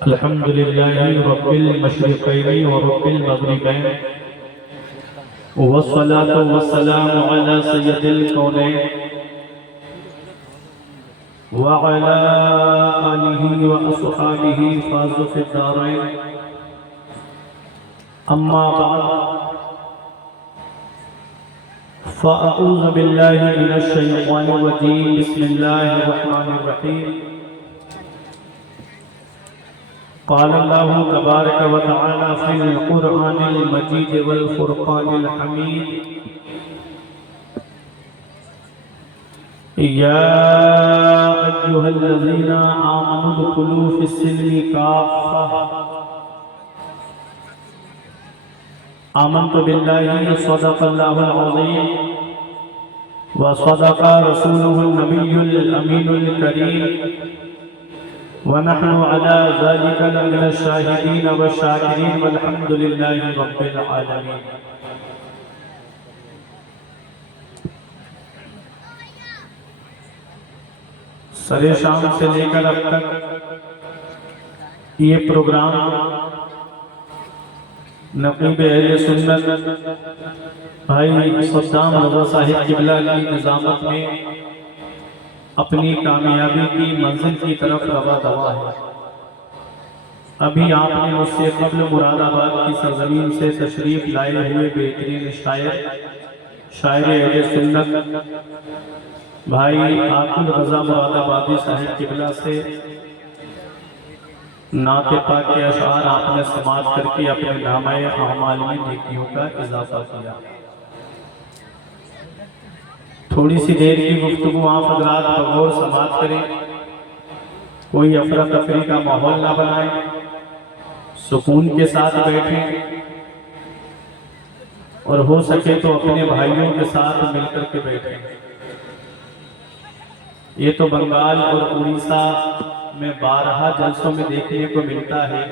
الحمد لله رب المشرقين ورب المغربين والصلاة والسلام على سيد الكونين وعلى آله وأصحابه فازوا في الدارين. أما بعد فأعوذ بالله من الشيطان الرجيم. بسم الله الرحمن الرحيم. قال الله تبارك وتعالى في القرآن المجيد والفرقان الحميد: يا أيها الذين آمنوا ادخلوا في السلم كافة. آمنت بالله صدق الله العظيم وصدق رسوله النبي الأمين الكريم ونحن على ذلك لمن الشاهدين والشاكرين والحمد لله رب العالمين. سر شام سے لے کر اب تک یہ پروگرام نقیب اہل سنت بھائی صدام رضا صاحب قبلہ کی نظامت میں اپنی کامیابی کی منزل کی طرف رواں دوا ہے. ابھی آپ نے مجھ سے قبل مراد آباد کی سرزمین سے تشریف لائے ہوئے بہترین شاعر اہل سنت بھائی عاقل رضا مراد آبادی صاحب قبلہ سے نعت پاک کے اشعار آپ نے سماعت کر کے اپنے نامہ اعمال میں نیکیوں کا اضافہ کیا. تھوڑی سی دیر کی گفتگو آپ حضرات بغور سماعت کریں. کوئی افراتفری کا ماحول نہ بنائیں، سکون کے ساتھ بیٹھیں اور ہو سکے تو اپنے بھائیوں کے ساتھ مل کر کے بیٹھیں. یہ تو بنگال اور اڑیسہ میں بارہا جلسوں میں دیکھنے کو ملتا ہے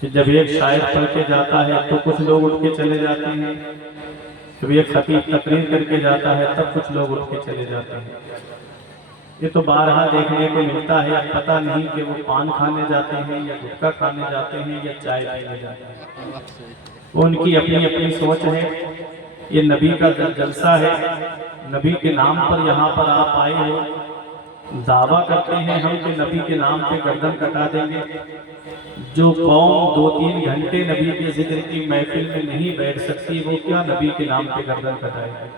کہ جب ایک شاعر پڑھ کے جاتا ہے تو کچھ لوگ اٹھ کے چلے جاتے ہیں، جب ایک خطیب تقریر کر کے جاتا ہے تب کچھ لوگ اٹھ کے چلے جاتے ہیں. یہ تو بارہا دیکھنے کو ملتا ہے. اب پتہ نہیں کہ وہ پان کھانے جاتے ہیں یا گٹکا کھانے جاتے ہیں یا چائے پینے جاتے ہیں. وہ ان کی اپنی اپنی سوچ ہے. یہ نبی کا جلسہ ہے، نبی کے نام پر یہاں پر آپ آئے ہو. دعویٰ کرتے ہیں ہم کہ نبی کے نام پہ گردن کٹا دیں گے. جو قوم 2-3 گھنٹے نبی کے ذکر کی محفل میں نہیں بیٹھ سکتی وہ کیا نبی کے نام پہ گردن کٹائے گی؟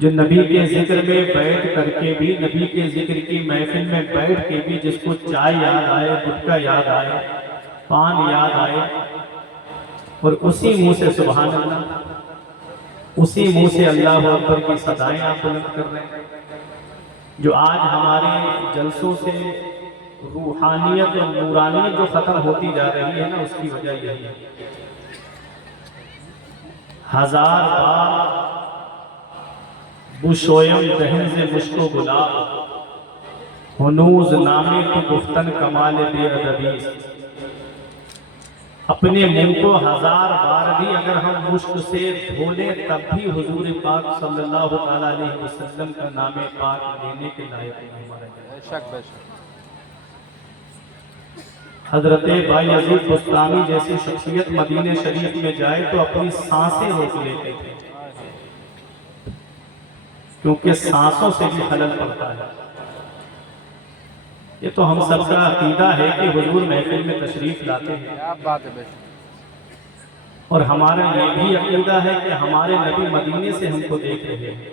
جو نبی کے ذکر میں بیٹھ کر کے بھی، نبی کے ذکر کی محفل میں بیٹھ کے بھی جس کو چائے یاد آئے، گٹکا یاد آئے، پان یاد آئے اور اسی منہ سے سبحان اللہ، اسی منہ سے اللہ اکبر کی صدائیں آپ بلند کر رہے ہیں. جو آج ہمارے جلسوں سے روحانیت اور نورانیت جو ختم ہوتی جا رہی ہے نا، اس کی وجہ یہی ہے. ہزار بار بشویم دہن سے مشکو گلاب ہنوز نامی تو گفتن کمال بے ادبی. اپنے منہ کو ہزار بار بھی اگر ہم مشک سے دھولیں تب بھی حضور پاک صلی اللہ علیہ وسلم کا نام پاک لینے کے لائق نہیں. حضرت بھائی عزیز بستانی جیسی شخصیت مدینہ شریف میں جائے تو اپنی سانسیں روک لیتے تھے کیونکہ سانسوں سے بھی خلل پڑتا ہے. یہ تو ہم سب کا عقیدہ ہے کہ حضور محفل میں تشریف لاتے ہیں اور ہمارا یہ بھی عقیدہ ہے کہ ہمارے نبی مدینے سے ہم کو دیکھ رہے ہیں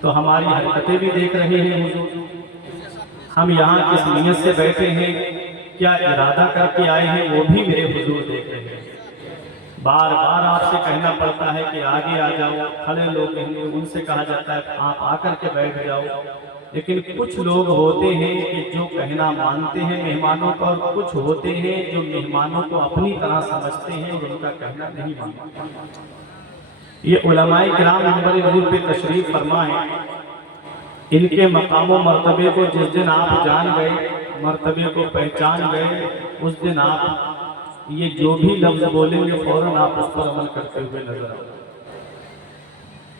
تو ہماری حرکتیں بھی دیکھ رہے ہیں حضور. ہم یہاں کس نیت سے بیٹھے ہیں، کیا ارادہ کر کے آئے ہیں، وہ بھی میرے حضور دیکھ رہے ہیں. بار بار آپ سے کہنا پڑتا ہے کہ آگے آ جاؤ. کھڑے لوگ ہیں ان سے کہا جاتا ہے آپ آ کر کے بیٹھ جاؤ. لیکن کچھ لوگ ہوتے ہیں کہ جو کہنا مانتے ہیں مہمانوں کو، اور کچھ ہوتے ہیں جو مہمانوں کو اپنی طرح سمجھتے ہیں اور ان کا کہنا نہیں مانتے. یہ علماء کرام منبر نور پہ تشریف فرمائیں. ان کے مقام و مرتبے کو جس دن آپ جان گئے، مرتبے کو پہچان گئے، اس دن آپ یہ جو بھی لفظ بولیں گے فوراً آپ اس پر عمل کرتے ہوئے نظر آؤ.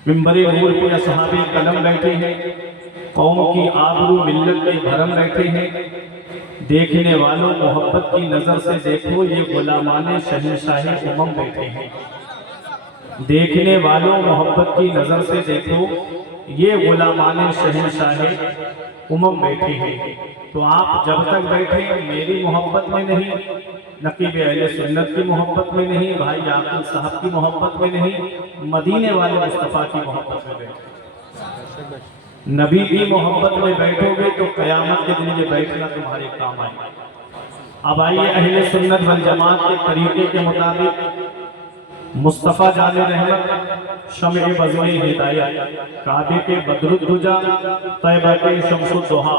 منبر نور پہ اصحاب قلم بیٹھے ہیں، قوم کی آبرو ملت کے بھرم بیٹھے ہیں، دیکھنے والوں محبت کی نظر سے دیکھو یہ غلامان شہنشاہ امم بیٹھے ہیں، دیکھنے والوں محبت کی نظر سے دیکھو یہ غلامان شہنشاہ امم بیٹھے ہیں۔ تو آپ جب تک بیٹھے میری محبت میں نہیں، نقیب اہل سنت کی محبت میں نہیں، بھائی عاقل صاحب کی محبت میں نہیں، مدینے والے مصطفیٰ کی محبت میں بیٹھے، نبی کی محبت میں بیٹھو گے تو قیامت کے دن یہ بیٹھنا تمہارے کام آئے گا۔ اب آئیے اہل سنت والجماعت کے طریقے کے مطابق مصطفیٰ جان رحمت، شمع بزم ہدایت، کعبے کے بدر الدجا، طیبہ کے شمس الضحیٰ،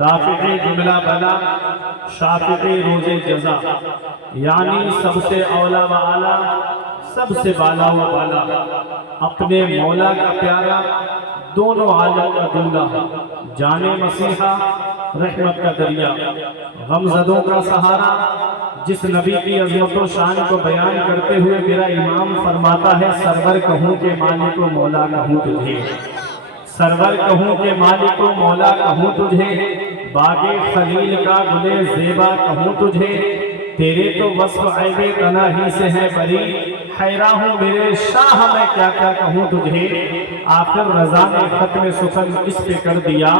دافع جملہ بلا، شافع روز جزا، یعنی سب سے اولا و اعلیٰ، سب سے بالا و بالا، اپنے مولا کا پیارا، دونوں عالم کا دولہ، جان مسیحا، رحمت کا دریا، غمزدوں کا سہارا، جس نبی کی عظمت و شان کو بیان کرتے ہوئے میرا امام فرماتا ہے سرور کہوں کہ مالک و مولا کہوں تجھے، سرور کہوں کہ مالک و مولا کہوں تجھے، باغ خلیل کا گلے زیبا کہوں تجھے، تیرے تو وصف عیب تناہی سے ہے بری، حیران ہوں میرے شاہ میں کیا کیا کہوں تجھے، آخر رضا نے ختم سخن اس پہ کر دیا،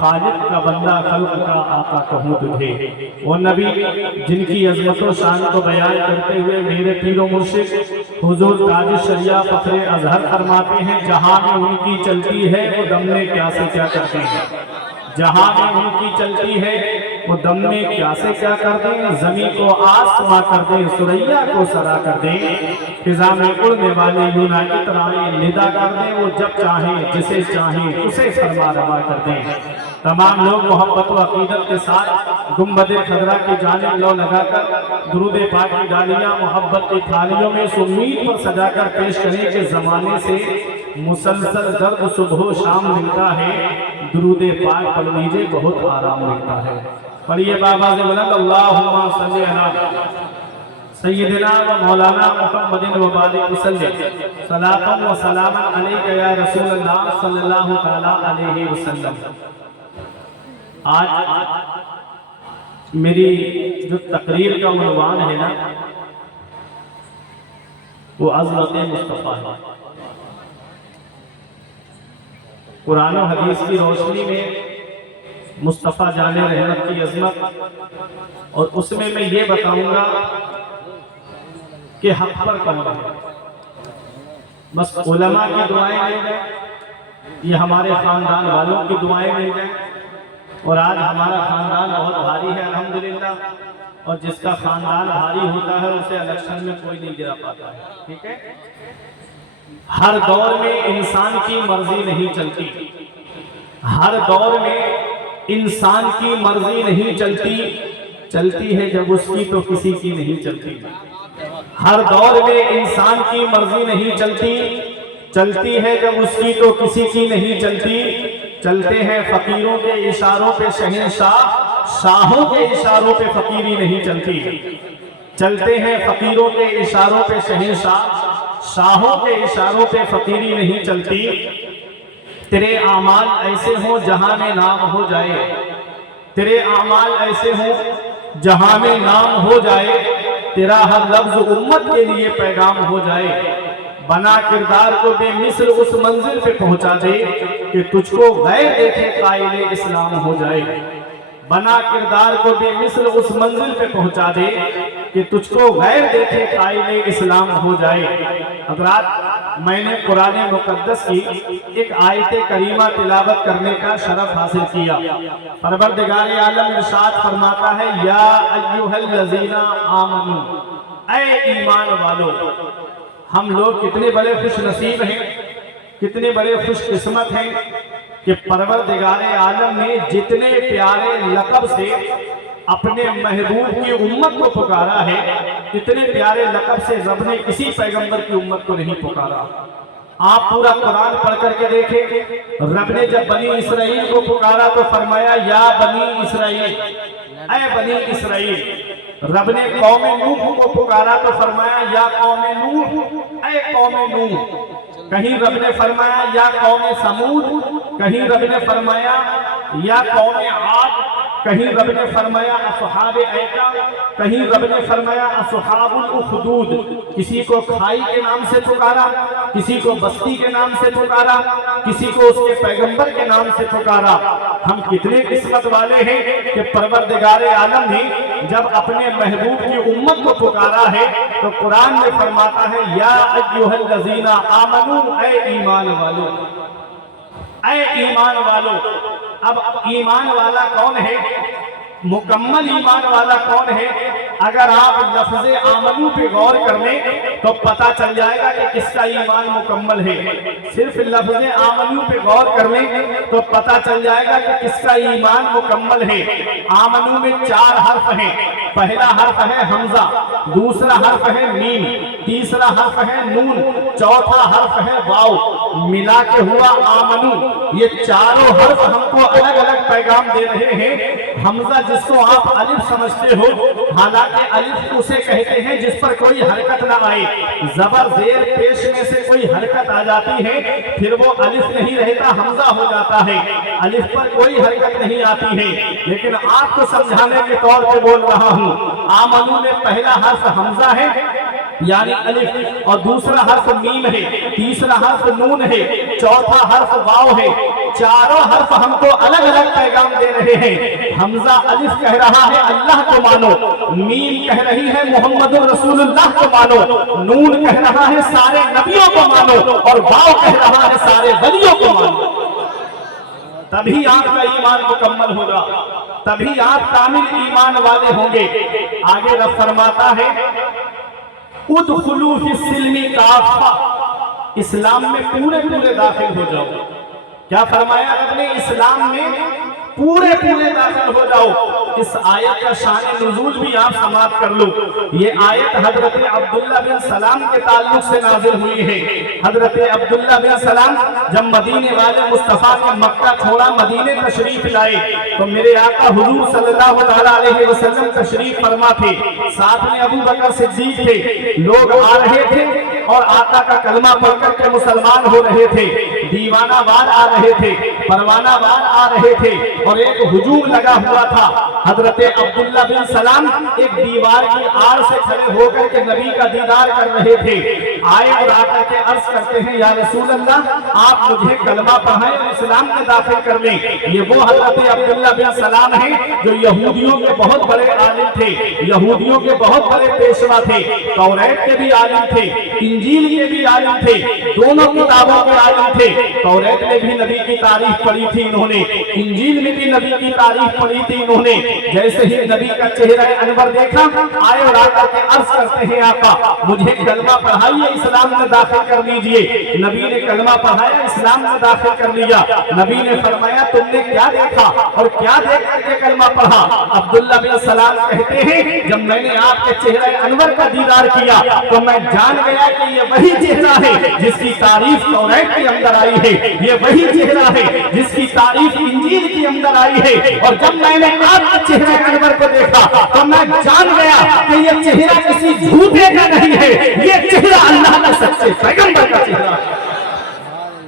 خالق کا بندہ خلق کا آقا کہوں تجھے۔ وہ نبی جن کی عظمت و شان کو بیان کرتے ہوئے میرے پیر و مرشد حضور تاج شریعہ فخر اظہر فرماتے ہیں جہاں میں ان کی چلتی ہے وہ دم میں کیا سے کیا کرتے ہیں، جہاں میں ان کی چلتی ہے وہ دم میں کیا سے کیا کر دیں، زمین کو آسماں کر دیں، سریا کو سرا کر دیں، فضا میں اڑنے والے یونانی ترائے ندا کر دیں، وہ جب چاہیں جسے چاہیں اسے فرما روا کر دیں۔ تمام لوگ محبت و عقیدت کے ساتھ گنبد خضرا کی جانب لو لگا کر درود پاک کی ڈالیاں محبت کی تھالیوں میں امید پر سجا کر پیش کریں کہ زمانے سے مسلسل درد صبح و شام ملتا ہے، درود پاک پڑھ لیجئے بہت آرام ملتا ہے۔ پڑھیے بابا سے بلند اللہم صلی علی سیدنا و مولانا محمد و بارک وسلم، صلاۃ و سلام علیک یا رسول اللہ صلی اللہ تعالیٰ علیہ وسلم۔ آج میری جو تقریر کا عنوان ہے نا وہ عظمت مصطفیٰ ہے۔ قرآن و حدیث کی روشنی میں مصطفیٰ جان رحمت کی عظمت، اور اس میں یہ بتاؤں گا کہ حق پر کون ہے۔ بس علماء کی دعائیں مل جائیں، یہ ہمارے خاندان والوں کی دعائیں مل جائیں، اور آج ہمارا خاندان بہت بھاری ہے الحمدللہ، اور جس کا خاندان بھاری ہوتا ہے اسے الیکشن میں کوئی نہیں گرا پاتا ہے، ٹھیک ہے۔ ہر دور میں انسان کی مرضی نہیں چلتی، ہر دور میں انسان کی مرضی نہیں چلتی، چلتی ہے جب اس کی تو کسی کی نہیں چلتی۔ ہر دور میں انسان کی مرضی نہیں چلتی، چلتی ہے جب اس کی تو کسی کی نہیں چلتی۔ چلتے ہیں فقیروں کے اشاروں پہ شہنشاہ، شاہوں کے اشاروں پہ فقیری نہیں چلتی۔ چلتے ہیں فقیروں کے اشاروں پہ شہنشاہ، شاہوں کے اشاروں پہ فقیری نہیں چلتی۔ تیرے اعمال ایسے ہوں جہاں میں نام ہو جائے، تیرے اعمال ایسے ہوں جہاں میں نام ہو جائے، تیرا ہر لفظ امت کے لیے پیغام ہو جائے، بنا کردار کو بے مثل اس منزل پہ پہنچا دے کہ تجھ کو غیر دیکھے قائل اسلام ہو جائے، بنا کردار کو بے مثل اس منزل پہ پہنچا دے کہ تجھ کو غیر دیکھے قائل اسلام ہو جائے۔ حضرات، میں نے قرآن مقدس کی ایک آیت کریمہ تلاوت کرنے کا شرف حاصل کیا۔ پروردگار عالم ارشاد فرماتا ہے یا ایھا الذین آمنوا، اے ایمان والو۔ ہم لوگ کتنے بڑے خوش نصیب ہیں، کتنے بڑے خوش قسمت ہیں کہ پروردگار عالم نے جتنے پیارے لقب سے اپنے محبوب کی امت کو پکارا ہے، اتنے پیارے لقب سے رب نے کسی پیغمبر کی امت کو نہیں پکارا۔ آپ پورا قرآن پڑھ کر کے دیکھیں، رب نے جب بنی اسرائیل کو پکارا تو فرمایا یا بنی اسرائیل، اے بنی اسرائیل۔ رب نے قوم نوح کو پکارا تو فرمایا یا قوم نوح، اے قوم نوح۔ کہیں رب نے فرمایا یا قوم سمود، کہیں رب نے فرمایا یا قوم عاد، کہیں رب نے فرمایا اصحاب ایکا، کہیں رب نے فرمایا اصحاب الاخدود۔ کسی کو کھائی کے نام سے پکارا، کسی کو بستی کے نام سے پکارا، کسی کو اس کے پیغمبر کے نام سے پکارا۔ ہم کتنے قسمت والے ہیں کہ پروردگار عالم نے جب اپنے محبوب کی امت کو پکارا ہے تو قرآن میں فرماتا ہے یا ایھا الذین آمنو، اے ایمان والو، اے ایمان والو۔ اب ایمان والا کون ہے؟ مکمل ایمان والا کون ہے؟ اگر آپ لفظ آمنو پہ غور کر لیں تو پتہ چل جائے گا کہ کس کا ایمان مکمل ہے۔ صرف لفظ آمنو پہ غور کر لیں تو پتہ چل جائے گا کہ کس کا ایمان مکمل ہے۔ آمنو میں 4 حرف ہیں۔ پہلا حرف ہے حمزہ، دوسرا حرف ہے میم، تیسرا حرف ہے نون، چوتھا حرف ہے واو، ملا کے ہوا آمنو۔ یہ چاروں حرف ہم کو الگ الگ پیغام دے رہے ہیں۔ حمزہ جس کو آپ الف سمجھتے ہو، حالانکہ الف اسے کہتے ہیں جس پر کوئی حرکت نہ آئے، زبر زیر پیش میں سے کوئی حرکت آ جاتی ہے پھر وہ الف نہیں رہتا، حمزہ ہو جاتا ہے۔ الف پر کوئی حرکت نہیں آتی ہے، لیکن آپ کو سمجھانے کے طور پہ بول رہا ہوں۔ آمنو میں پہلا حرف حمزہ ہے یعنی الف، اور دوسرا حرف میم ہے، تیسرا حرف نون ہے، چوتھا حرف واو ہے۔ چاروں حرف ہم کو الگ الگ پیغام دے رہے ہیں۔ حمزہ الف کہہ رہا ہے اللہ کو مانو، میم کہہ رہی ہے محمد رسول اللہ کو مانو، نون کہہ رہا ہے سارے نبیوں کو مانو، اور واو کہہ رہا ہے سارے ولیوں کو مانو۔ تبھی آپ کا ایمان مکمل ہوگا، تبھی آپ کامل ایمان والے ہوں گے۔ آگے رب فرماتا ہے ادخلوا فی السلم کافہ، اسلام میں پورے پورے داخل ہو جاؤ۔ کیا فرمایا رب نے؟ اسلام میں پورے پورے داخل ہو جاؤ۔ اس آیت کا شان نزول بھی آپ سماعت کر لو۔ یہ آیت حضرت عبداللہ بن سلام کے تعلق سے نازل ہوئی ہے۔ حضرت عبداللہ بن سلام جب مدینے والے مصطفیٰ نے مکہ چھوڑا، مدینے تشریف لائے تو میرے آقا حضور صلی اللہ علیہ وسلم تشریف فرما تھے، ساتھ میں ابو بکر صدیق تھے۔ لوگ آ رہے تھے اور آقا کا کلمہ پڑھ کر کے مسلمان ہو رہے تھے، دیوانہ وار آ رہے تھے، پروانہ وار آ رہے تھے، اور ایک ہجوم لگا ہوا تھا۔ حضرت عبداللہ بن سلام ایک دیوار کی آڑ سے کھڑے ہو کر کے نبی کا دیدار کر رہے تھے۔ آئے اور آ کر کے عرض کرتے ہیں یا رسول اللہ آپ مجھے کلمہ پڑھائیں اور اسلام میں داخل کر لیں۔ یہ وہ حضرت عبداللہ بن سلام ہیں جو یہودیوں کے بہت بڑے عالم تھے، یہودیوں کے بہت بڑے پیشوا تھے، توریت کے بھی عالم تھے، انجیل کے بھی عالم تھے، دونوں کتابوں کے عالم تھے۔ توریت میں بھی نبی کی تعریف پڑھی تھی انہوں نے، انجیل میں بھی نبی کی تعریف پڑھی تھی انہوں نے۔ جیسے ہی نبی کا چہرہ انور دیکھا، آئے اور آ کر کے عرض کرتے ہیں آقا مجھے کلمہ پڑھائیے، اسلام میں داخل کر لیجئے۔ نبی نے کلمہ پڑھایا، اسلام میں داخل کر لیا۔ نبی نے فرمایا تم نے کیا دیکھا اور کیا دیکھ کر کے کلمہ پڑھا؟ عبداللہ بن سلام کہتے ہیں جب میں نے آپ کے چہرہ انور کا دیدار کیا تو میں جان گیا کہ یہ وہی چہرہ ہے جس کی تعریف توریت کے اندر آئی ہے، یہ وہی چہرہ ہے جس کی تعریف انجیل کے اندر آئی ہے۔ اور جب میں نے آپ کے چہرہ انور کو دیکھا تو میں جان گیا کہ یہ چہرہ کسی جھوٹے کا نہیں ہے، یہ چہرہ اللہ کا سچے پیغمبر کا چہرہ ہے،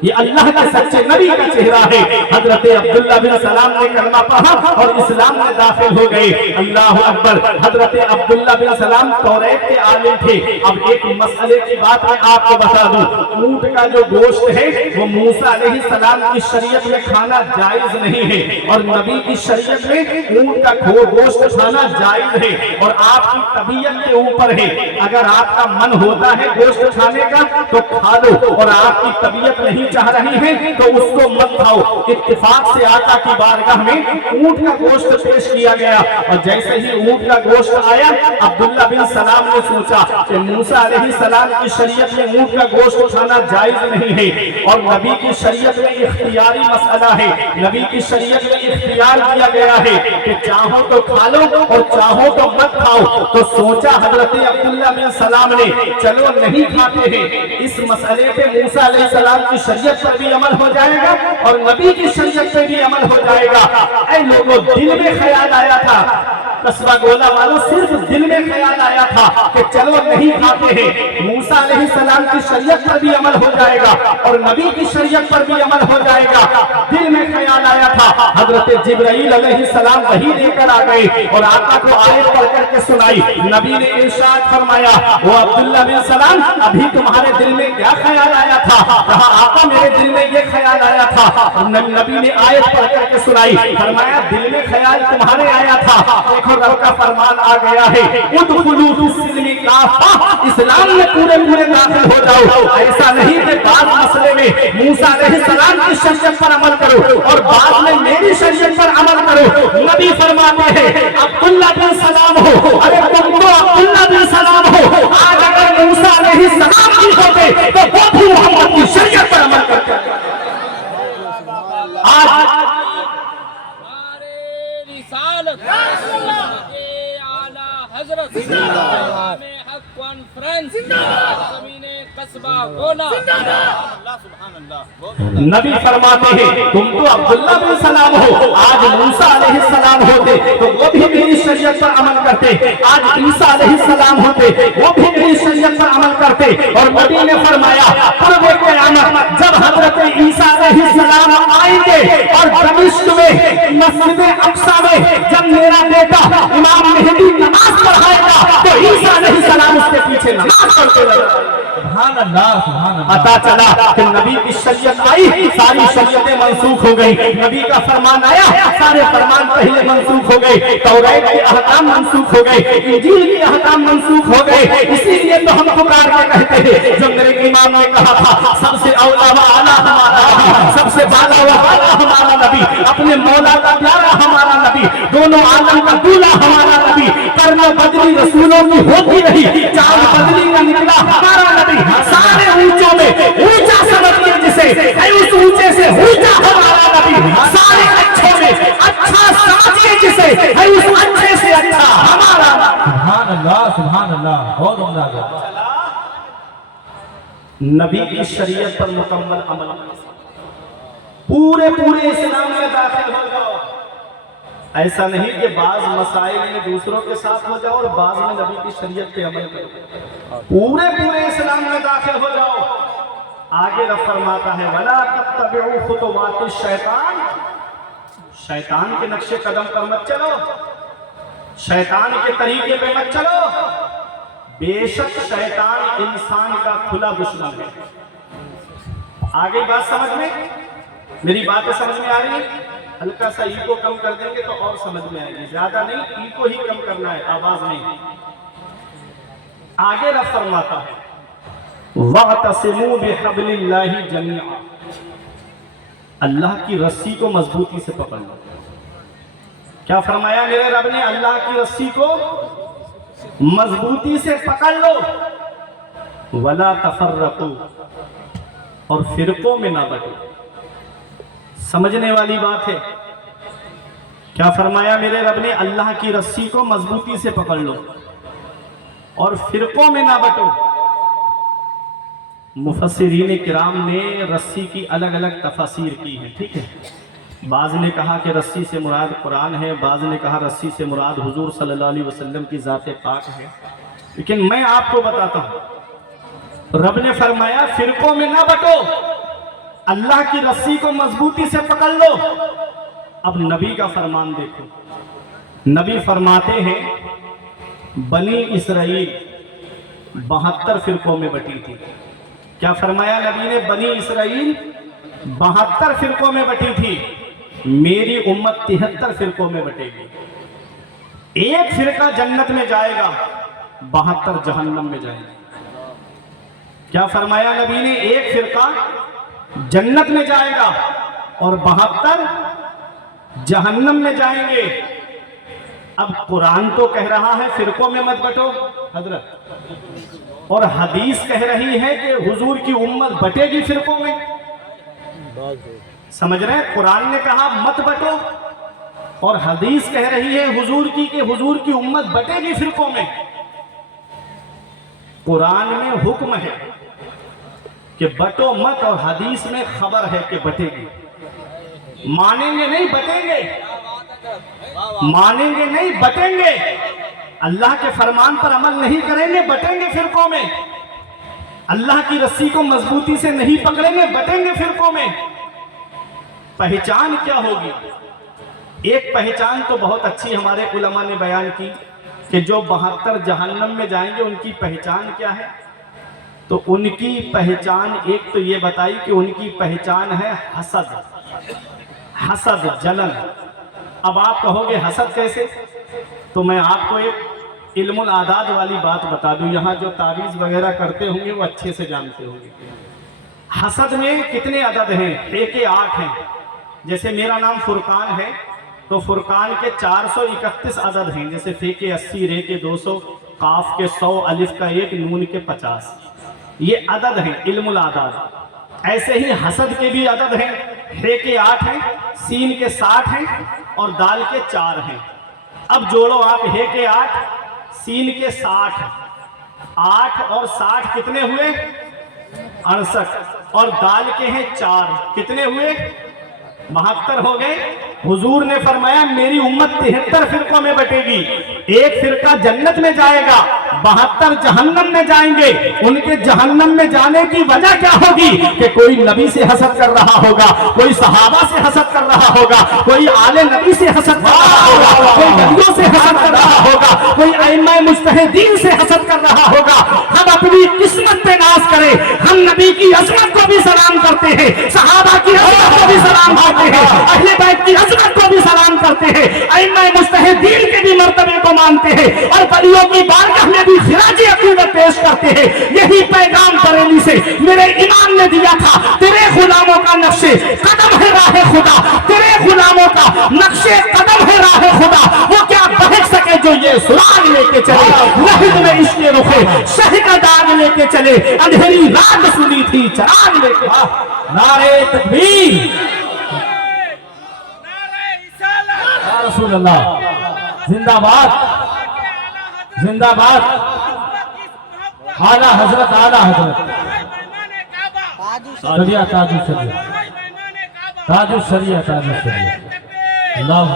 یہ اللہ کے سچے نبی کا چہرہ ہے۔ حضرت عبداللہ بن سلام نے کلمہ پڑھا اور اسلام میں داخل ہو گئے۔ اللہ اکبر۔ حضرت عبداللہ بن سلام توریت کے عالم تھے۔ اب ایک مسئلے کی بات میں آپ کو بتا دوں، اونٹ کا جو گوشت ہے وہ موسیٰ علیہ السلام کی شریعت میں کھانا جائز نہیں ہے، اور نبی کی شریعت میں اونٹ کا گوشت کھانا جائز ہے، اور آپ کی طبیعت کے اوپر ہے۔ اگر آپ کا من ہوتا ہے گوشت کھانے کا تو کھا لو، اور آپ کی طبیعت نہیں چاہ رہی ہے تو اس کو مت کھاؤ۔ اتفاق سے آقا کی بارگاہ میں اونٹ کا گوشت پیش کیا گیا، اور جیسے ہی اونٹ کا گوشت آیا عبداللہ بن سلام نے سوچا کہ موسیٰ علیہ السلام کی شریعت میں اونٹ کا گوشت کھانا جائز نہیں ہے، اور نبی کی شریعت میں اختیاری مسئلہ ہے، نبی کی شریعت میں اختیار دیا گیا ہے کہ چاہو تو کھا لو اور چاہو تو مت کھاؤ۔ تو سوچا حضرت عبداللہ بن سلام نے چلو نہیں کھاتے ہیں، اس مسئلے پہ موسیٰ علیہ السلام کی شریعت پر بھی عمل ہو جائے گا اور نبی کی شریعت پہ بھی عمل ہو جائے گا۔ اے لوگوں دل میں خیال آیا تھا قصبہ گولا والوں صرف دل میں خیال آیا تھا کہ چلو نہیں کھاتے ہیں، موسیٰ علیہ السلام کی شریعت پر بھی عمل ہو جائے گا اور نبی کی شریعت پر بھی عمل ہو جائے گا، دل میں خیال آیا تھا۔ حضرت جبرائیل علیہ السلام وحی لے کر آ گئے اور آقا کو آیت پڑھ کر کے سنائی۔ نبی نے ارشاد فرمایا، وہ عبداللہ بن سلام ابھی تمہارے دل میں کیا خیال آیا تھا؟ کہا آقا میرے دل میں یہ خیال آیا تھا۔ نبی نے آیت پڑھ کر کے سنائی، فرمایا دل میں خیال تمہارے آیا تھا، دیکھو رب کا فرمان آ گیا ہے، ادخلوا فی السلم کافہ، اسلام میں پورے پورے داخل ہو جاؤ۔ ایسا نہیں کہ بعض مسئلے میں موسیٰ علیہ السلام کی شریعت پر عمل کرو اور بعد میں میری شریعت پر عمل کرو۔ نبی فرماتے ہیں عبداللہ بن سلام ہو، ارے تم تو عبداللہ بن سلام ہو، آج اگر موسیٰ علیہ السلام کی ہوتے تو وہ بھی محمد کی شریعت پر عمل کرتے۔ آج ہمارے رسالت اعلیٰ حضرت امام حق کانفرنس زمین قصبہ گولا، اللہ سبحان اللہ۔ نبی فرماتے ہیں تم تو عبداللہ بن سلام ہو، آج موسیٰ علیہ السلام ہوتے تو وہ بھی میری شریعت پر عمل کرتے، آج عیسیٰ علیہ السلام ہوتے وہ بھی میری شریعت پر عمل کرتے۔ اور نبی نے فرمایا قرب قیامت جب حضرت عیسیٰ علیہ السلام آئیں گے اور دمشق میں مسجد اقصی میں جب میرا بیٹا امام مہدی نماز پڑھائے گا تو عیسیٰ علیہ السلام اس کے پیچھے نماز پڑھتے رہے۔ سبحان اللہ سبحان اللہ۔ پتا چلا کہ نبی کی شریعت آئی، ساری شریعتیں منسوخ ہو گئی، نبی کا فرمان آیا، سارے فرمان پہلے منسوخ ہو گئے، توریت کے احکام منسوخ ہو گئے، انجیل کے احکام منسوخ ہو گئے۔ اسی لیے تو ہم پکار کے کہتے ہیں جو میرے امام نے کہا تھا سب سے اولا و اعلیٰ ہمارا نبی، سب سے بالا و بالا ہمارا نبی، اپنے مولا کا پیارا ہمارا نبی، دونوں عالم کا دولا ہمارا نبی، کرم بدلی رسولوں کی ہوتی رہی، چاند بدلی کا نکلا ہمارا نبی، سارے اونچوں میں اونچا سمجھیے جسے، اے اس اونچے سے اونچا ہمارا نبی، سارے اچھوں میں اچھا سمجھیے جسے، اے اس اچھے سے اچھا ہمارا نبی۔ سبحان اللہ سبحان اللہ، بہت عمدہ ہے۔ نبی کی شریعت پر مکمل عمل، پورے پورے اسلام میں داخل ہو جاؤ۔ ایسا نہیں کہ بعض مسائل میں دوسروں کے ساتھ ہو جاؤ اور بعض میں نبی کی شریعت پہ عمل کرو، پورے پورے اسلام میں داخل ہو جاؤ۔ آگے رب فرماتا ہے وَلَا تَتَّبِعُوا خُطُوَاتِ الشَّيْطَانِ، شیطان کے نقش قدم پر مت چلو، شیطان کے طریقے پہ مت چلو، بے شک شیطان انسان کا کھلا دشمن ہے۔ آگے بات سمجھ میں، میری باتیں سمجھ میں آ رہی ہے؟ ہلکا سا ای کو کم کر دیں گے تو اور سمجھ میں آئے گی، زیادہ نہیں، ای کو ہی کم کرنا ہے، آواز نہیں۔ آگے رب فرماتا ہے وَاعْتَصِمُوا بِحَبْلِ اللَّهِ جَمِيعًا، اللہ کی رسی کو مضبوطی سے پکڑ لو۔ کیا فرمایا میرے رب نے؟ اللہ کی رسی کو مضبوطی سے پکڑ لو، وَلَا تَفَرَّقُوا، اور فرقوں میں نہ بٹو۔ سمجھنے والی بات ہے، کیا فرمایا میرے رب نے؟ اللہ کی رسی کو مضبوطی سے پکڑ لو اور فرقوں میں نہ بٹو۔ مفسرین کرام نے رسی کی الگ الگ تفاسیر کی ہیں، ٹھیک ہے؟ بعض نے کہا کہ رسی سے مراد قرآن ہے، بعض نے کہا رسی سے مراد حضور صلی اللہ علیہ وسلم کی ذات پاک ہے، لیکن میں آپ کو بتاتا ہوں رب نے فرمایا فرقوں میں نہ بٹو، اللہ کی رسی کو مضبوطی سے پکڑ لو۔ اب نبی کا فرمان دیکھو، نبی فرماتے ہیں بنی اسرائیل 72 فرقوں میں بٹی تھی۔ کیا فرمایا نبی نے؟ بنی اسرائیل 72 فرقوں میں بٹی تھی، میری امت 73 فرقوں میں بٹے گی۔ ایک فرقہ جنت میں جائے گا، 72 جہنم میں جائیں گے۔ کیا فرمایا نبی نے؟ ایک فرقہ جنت میں جائے گا اور 72 جہنم میں جائیں گے۔ اب قرآن تو کہہ رہا ہے فرقوں میں مت بٹو حضرت، اور حدیث کہہ رہی ہے کہ حضور کی امت بٹے گی فرقوں میں۔ سمجھ رہے ہیں؟ قرآن نے کہا مت بٹو اور حدیث کہہ رہی ہے حضور کی کہ حضور کی امت بٹے گی فرقوں میں۔ قرآن میں حکم ہے کہ بٹو مت اور حدیث میں خبر ہے کہ بٹے گی۔ مانیں گے نہیں، بٹیں گے۔ मानेंगे नहीं, बटेंगे। अल्लाह के फरमान पर अमल नहीं करेंगे, बटेंगे फिरकों में। अल्लाह की रस्सी को मजबूती से नहीं पकड़ेंगे, बटेंगे फिरकों में। पहचान क्या होगी? एक पहचान तो बहुत अच्छी हमारे उलमा ने बयान की कि जो 72 जहन्नम में जाएंगे उनकी पहचान क्या है। तो उनकी पहचान एक तो ये बताई कि उनकी पहचान है हसद, हसद, जलन। अब आप कहोगे हसद कैसे? तो मैं आपको एक इल्मुल आदाद वाली बात बता दूं। यहाँ जो तावीज़ वगैरह करते होंगे वो अच्छे से जानते होंगे। हसद में कितने अदद हैं? एक 8 हैं। जैसे मेरा नाम फुरकान है तो फुरकान के 431 अदद हैं। जैसे फे के 80, रे के 200, काफ के 100, अलिफ का 1, नून के 50। ये अदद हैं, इल्मुल आदाद। ऐसे ही हसद के भी अदद हैं। हे के 8 हैं, सीन के 60 हैं और दाल के 4 हैं। अब जोड़ो आप, हे के 8, सीन के 60, 8 और 60 कितने हुए? 68। और दाल के हैं 4, कितने हुए? 72 हो गए। हुजूर ने फरमाया मेरी उम्मत 73 फिरकों में बटेगी। एक फिरका जन्नत में जाएगा, 72 जहन्नम में जाएंगे। उनके जहन्नम में जाने की वजह क्या होगी? कि कोई नबी से हसद कर रहा होगा, कोई सहाबा से हसद कर रहा होगा, कोई आले नबी से हसद कर रहा होगा, कोई नबियों से हसद कर रहा होगा, कोई अइम्मा मुज्तहिदीन से हसद कर रहा होगा। हम अपनी किस्मत पे नाज करें। हम नबी की अज़मत को भी सलाम करते हैं, सहाबा की अज़मत को भी सलाम करते हैं, अहले बैत की अज़मत को भी सलाम करते हैं, अइम्मा मुज्तहिदीन के भी मर्तबे को मानते हैं और वलियों की बारगाह में भी खिराज अक़ीदत पेश करते हैं। यही पैगाम बरेली से मेरे इमाम ने दिया था। तेरे गुलामों का नक्शे कदम है राह खुदा, तेरे गुलामों का नक्शे कदम है राह खुदा। वो क्या बहक सके जो ये सुराग लेके चले, लहद में इश्क़ रुखे शह का दाग लेके चले, अंधेरी रात सुनी थी चराग लेके। नारे तकबीर, या रसूल अल्लाह, जिंदाबाद, जिंदाबाद। आला हजरत, आला हजरत। शरिया ताजु शरिया, ताजु शरिया, ताजु शरिया। अल्लाह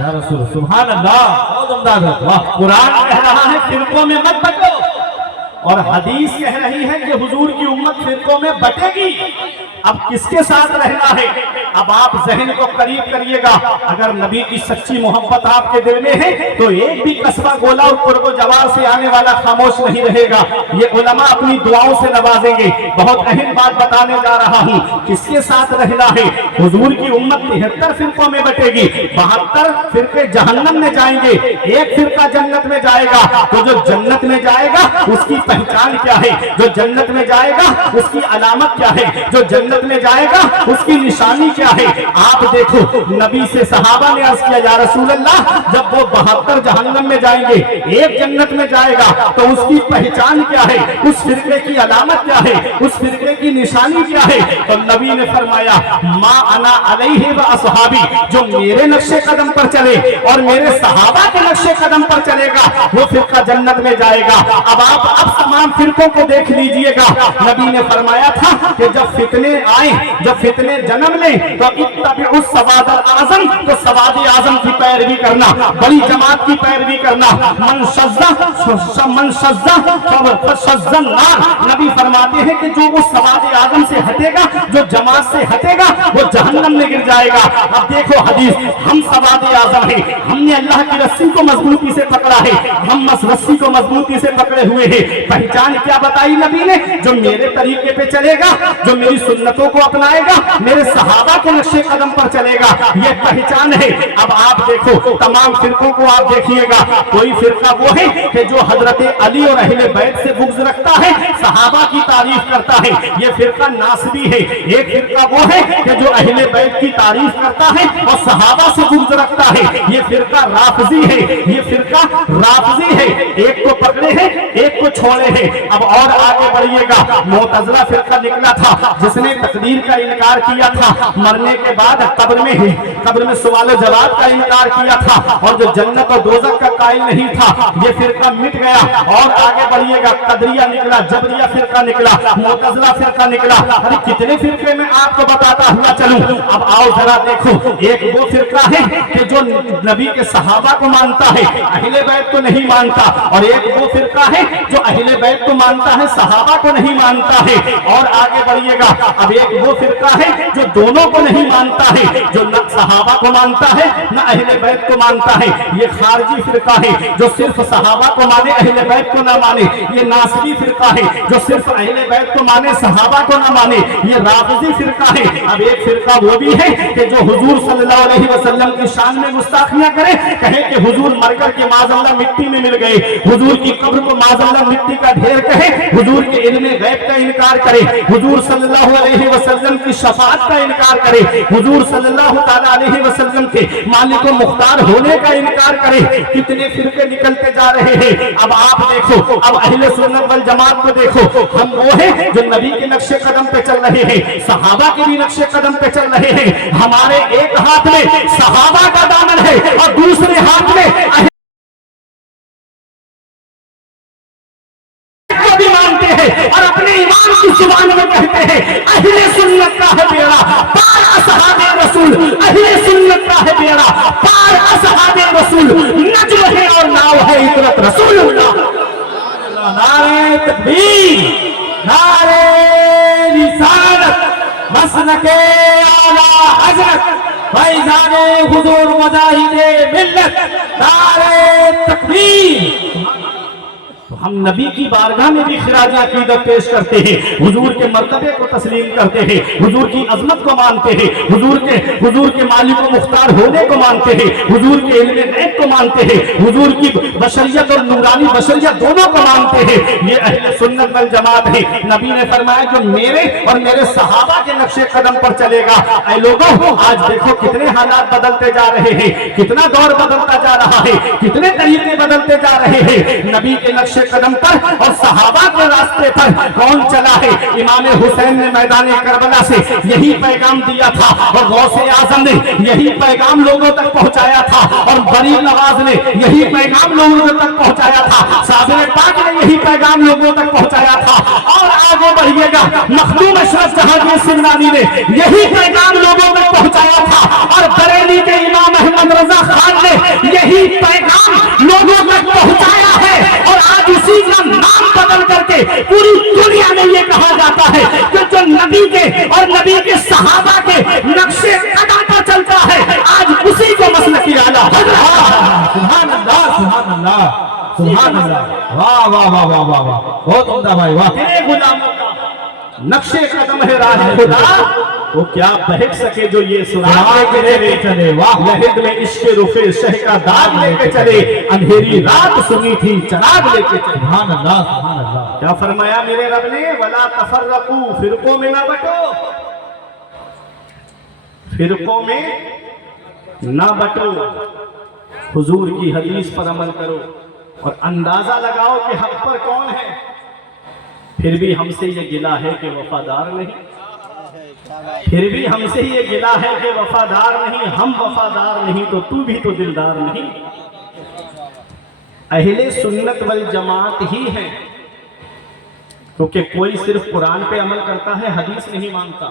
या रसूल, सुभान अल्लाह। बहुत उम्दा है। वाह। कुरान कह रहा है फिरकों में मत बटो और हदीस कह रही है कि हुजूर की उम्मत फिरकों में बटेगी। अब किसके साथ रहना है? अब आप ज़हन को करीब करिएगा। अगर नबी की सच्ची मोहब्बत आपके दिल में है तो एक भी कस्बा गोला और कुर्ब जवार से आने वाला खामोश नहीं रहेगा। ये उलमा अपनी दुआओं से नवाजेंगे। बहुत अहम बात बताने जा रहा हूँ। किसके साथ रहना है? हुजूर की उम्मत 73 फिरकों में बटेगी, 72 फिरके जहन्नम में जाएंगे, एक फिरका जन्नत में जाएगा। तो जो जन्नत में जाएगा उसकी पहचान क्या है? जो जन्नत में जाएगा उसकी अलामत क्या है? जो जन्नत में जाएगा उसकी निशानी क्या है? आप देखो, नबी से सहाबा ने अर्ज किया, या रसूल अल्लाह, जब वो 72 जहन्नम में जाएंगे, एक जन्नत में जाएगा, तो उसकी पहचान क्या है? उस फिरके की अलामत क्या है? उस फिरके की निशानी क्या है? तो नबी ने फरमाया, मा अना अलैहि व असहाबी, जो मेरे नक्शे कदम पर चले और मेरे सहाबा के नक्शे कदम पर चलेगा वो फिरका जन्नत में जाएगा। अब तमाम फिरकों को देख लीजिएगा। नबी ने फरमाया था कि जब फितने आए, जब फितने जन्म लें तो इत्तबिउस सवादल आज़म, तो सवाद आज़म की पैरवी करना, बड़ी जमात की पैरवी करना। मन शज़्ज़ा फशज़्ज़न नार, नबी फरमाते हैं कि जो उस सवाद आज़म से हटेगा, जो जमात से हटेगा, वो जहन्नम में गिर जाएगा। अब देखो हदीस, हम सवाद आज़म है, हमने अल्लाह की रस्सी को मजबूती से पकड़ा है, हम रस्सी को मजबूती से पकड़े हुए हैं। पहचान क्या बताई नबी ने? जो मेरे तरीके पे चलेगा, जो मेरी सुन्नतों को अपनाएगा, मेरे सहाबा के नक्शे कदम पर चलेगा, ये पहचान है। अब आप देखो, तमाम फिरकों को आप देखिएगा। कोई फिरका वो है कि जो हजरत अली और अहले बैत से बुग़्ज़ रखता है, सहाबा की तारीफ करता है, ये फिरका नासबी है। एक फिरका वो है कि जो अहले बैत की तारीफ करता है और सहाबा से बुग़्ज़ रखता है, ये یہ فرقہ رافضی ہے، یہ فرقہ رافضی ہے، ایک کو پکڑے ہیں ایک کو چھوڑے ہیں۔ اب اور آگے بڑھیے گا، معتزلہ فرقہ نکلا تھا جس نے تقدیر کا انکار کیا تھا، مرنے کے بعد قبر میں سوال و جواب کا انکار کیا تھا، اور جو جنت اور دوزخ کا قائل نہیں تھا، یہ فرقہ مٹ گیا۔ اور آگے بڑھیے گا، قدریہ نکلا، جبریہ فرقہ نکلا، معتزلہ فرقہ نکلا۔ ارے کتنے فرقے میں آپ کو بتاتا ہوا چلوں۔ اب آؤ ذرا دیکھو، ایک وہ فرقہ ہے کہ جو نبی کے صحابہ کو مانتا ہے، اہل بیت کو نہیں مانتا، اور ایک وہ فرقہ ہے جو اہل بیت کو مانتا ہے، صحابہ کو نہیں مانتا ہے۔ اور آگے بڑھیے گا، اب ایک وہ فرقہ ہے جو دونوں کو نہیں مانتا ہے، جو نہ صحابہ کو مانتا ہے نہ اہل بیت کو مانتا ہے، یہ خارجی فرقہ ہے جو صرف صحابہ کو مانے اہل بیت کو نہ مانے، یہ ناصری فرقہ ہے جو صرف اہل بیت کو مانے صحابہ کو نہ مانے، یہ رافضی فرقہ ہے۔ اب ایک فرقہ وہ بھی ہے کہ جو حضور صلی اللہ علیہ وسلم کی شان میں گستاخیاں کرے، کہے کہ حضور مر کر کے معاذ اللہ مٹی میں مل گئے، حضور کی قبر کو معاذ اللہ مٹی کا ڈھیر کہے، حضور کے علم غیب کا انکار کرے، حضور صلی اللہ علیہ وسلم کی شفاعت کا انکار کرے، حضور صلی اللہ تعالیٰ علیہ وسلم کے مالک و مختار ہونے کا انکار کرے۔ کتنے فرقے نکلتے جا رہے ہیں۔ اب آپ دیکھو، اب اہل سنت والجماعت کو دیکھو، ہم وہ ہیں جو نبی کے نقش قدم پہ چل رہے ہیں، صحابہ کے بھی نقش قدم پہ چل رہے ہیں۔ ہمارے ایک ہاتھ میں صحابہ کا دامن ہے اور دوسرے ہاتھ میں بھی مانتے ہیں، اور اپنے ایمان کی زبان میں کہتے ہیں اہل سنت کا ہے بیڑا پار اصحاب رسول، اہل سنت کا ہے بیڑا پار اصحاب رسول، نجم ہے اور ناؤ ہے عبرت رسول اللہ۔ نعرہ تکبیر، نعرہ رسالت، مسلک اعلی حضرت فیضان حضور مجاہد ملت، نعرہ تکبیر۔ ہم نبی کی بارگاہ میں بھی خراج عقیدت پیش کرتے ہیں، حضور کے مرتبے کو تسلیم کرتے ہیں، حضور کی عظمت کو مانتے ہیں، حضور کے مالک و مختار ہونے کو مانتے ہیں، حضور کے علم غیب کو مانتے ہیں، حضور کی بشریت اور نورانی بشریت دونوں کو مانتے ہیں۔ یہ اہل سنت والجماعت ہے۔ نبی نے فرمایا جو میرے اور میرے صحابہ کے نقش قدم پر چلے گا۔ اے لوگوں، آج دیکھو کتنے حالات بدلتے جا رہے ہیں، کتنا دور بدلتا جا رہا ہے، کتنے طریقے بدلتے جا رہے ہیں۔ نبی کے نقش قدم پر اور صحابہ کے راستے پر کون چلا ہے؟ امام حسین نے میدان کربلا سے یہی پیغام دیا تھا، اور غوث اعظم نے یہی پیغام لوگوں تک پہنچایا تھا، اور بری نواز نے یہی پیغام لوگوں تک پہنچایا تھا، صابر پاک نے یہی پیغام لوگوں تک پہنچایا تھا۔ اور آگے بڑھیے گا، مخدوم اشرف جہانگیر سمنانی نے یہی پیغام لوگوں تک پہنچایا تھا، اور بریلی کے امام احمد رضا خان نے یہی پیغام لوگوں تک پہنچایا ہے۔ اور آج اسی کا نام بدل کر کے پوری دنیا میں یہ کہا جاتا ہے کہ جو نبی کے اور نبی کے صحابہ کے نقش قدم پر چلتا ہے، آج اسی کو مسلکی اعلیٰ حضرت۔ سبحان اللہ، سبحان اللہ، سبحان اللہ، واہ واہ واہ واہ واہ واہ، بہت عمدہ بھائی، واہ۔ تیرے غلاموں کا نقش قدم ہے راہ خدا، وہ کیا بہک سکے جو یہ سراغ لے کے چلے، واہ۔ لہد میں عشق رخ شہ کا داغ لے کے چلے، اندھیری رات سنی تھی چراغ لے کے چلے۔ سبحان اللہ، سبحان اللہ۔ کیا فرمایا میرے رب نے؟ وَلَا تَفَرَّقُوا، فرقوں میں نہ بٹو، فرقوں میں نہ بٹو، حضور کی حدیث پر عمل کرو، اور اندازہ لگاؤ کہ حق پر کون ہے۔ پھر بھی ہم سے یہ گلہ ہے کہ وفادار نہیں، پھر بھی ہم سے یہ گلہ ہے کہ وفادار نہیں، ہم وفادار نہیں تو تو بھی تو دلدار نہیں۔ اہل سنت والجماعت ہی ہے، کیونکہ کوئی صرف قرآن پہ عمل کرتا ہے، حدیث نہیں مانتا،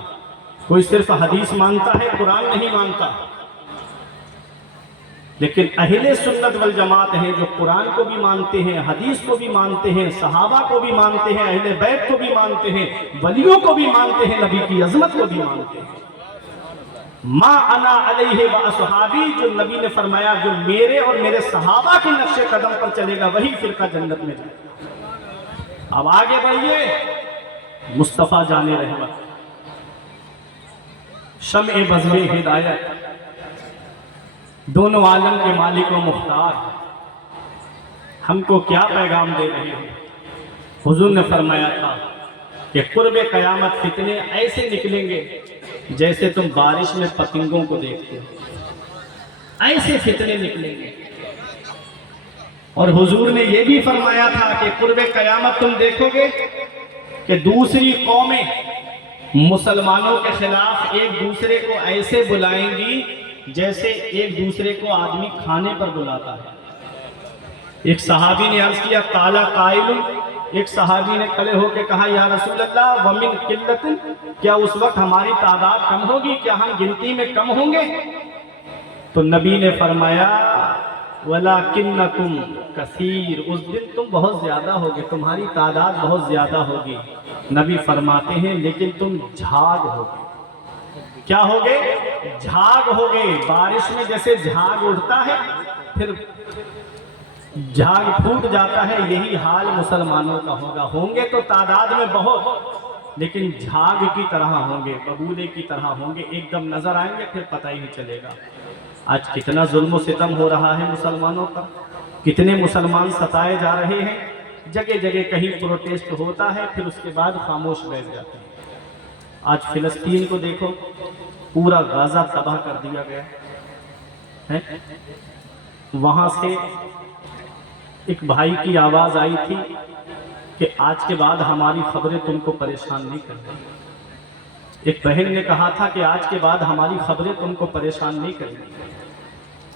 کوئی صرف حدیث مانتا ہے، قرآن نہیں مانتا۔ لیکن اہل سنت والجماعت ہیں جو قرآن کو بھی مانتے ہیں، حدیث کو بھی مانتے ہیں، صحابہ کو بھی مانتے ہیں، اہل بیت کو بھی مانتے ہیں، ولیوں کو بھی مانتے ہیں، نبی کی عظمت کو بھی مانتے ہیں۔ ما انا علیہ و اصحابی، جو نبی نے فرمایا جو میرے اور میرے صحابہ کے نقش قدم پر چلے گا وہی فرقہ جنت میں جائے گا۔ اب آگے بڑھیے، مصطفیٰ جان رحمت، شمع بزم ہدایت، دونوں عالم کے مالک و مختار، ہم کو کیا پیغام دے رہے ہیں؟ حضور نے فرمایا تھا کہ قرب قیامت فتنے ایسے نکلیں گے جیسے تم بارش میں پتنگوں کو دیکھتے ہو، ऐसे फितने निकलेंगे। और हुजूर ने ये भी फरमाया था कि कुर्बे क़यामत तुम देखोगे कि दूसरी कौमें मुसलमानों के खिलाफ एक दूसरे को ऐसे बुलाएंगी जैसे एक दूसरे को आदमी खाने पर बुलाता है। एक सहाबी ने अर्ज किया ताला काइल, एक सहाबी ने खड़े होकर कहा या रसूल अल्लाह वमिन किल्लतिन, क्या उस वक्त हमारी तादाद कम होगी, क्या हम गिनती में कम होंगे? तो नबी ने फरमाया वलाकिन्नकुम कसीर, उस दिन तुम बहुत ज्यादा होगे, तुम्हारी तादाद बहुत ज्यादा होगी। नबी फरमाते हैं लेकिन तुम झाग होगे। क्या होगे? झाग होगे। बारिश में जैसे झाग उड़ता है फिर झाग फूट जाता है, यही हाल मुसलमानों का होगा। होंगे तो तादाद में बहुत, लेकिन झाग की तरह होंगे, बबूले की तरह होंगे, एकदम नजर आएंगे फिर पता ही नहीं चलेगा। आज कितना जुल्म सितम हो रहा है मुसलमानों पर, कितने मुसलमान सताए जा रहे हैं। जगह जगह कहीं प्रोटेस्ट होता है फिर उसके बाद खामोश बैठ जाते हैं। आज फिलिस्तीन को देखो, पूरा गाजा तबाह कर दिया गया है। वहां से एक भाई की आवाज आई थी कि आज के बाद हमारी खबरें तुमको परेशान नहीं करेंगी। एक बहन ने कहा था कि आज के बाद हमारी खबरें तुमको परेशान नहीं करेंगी।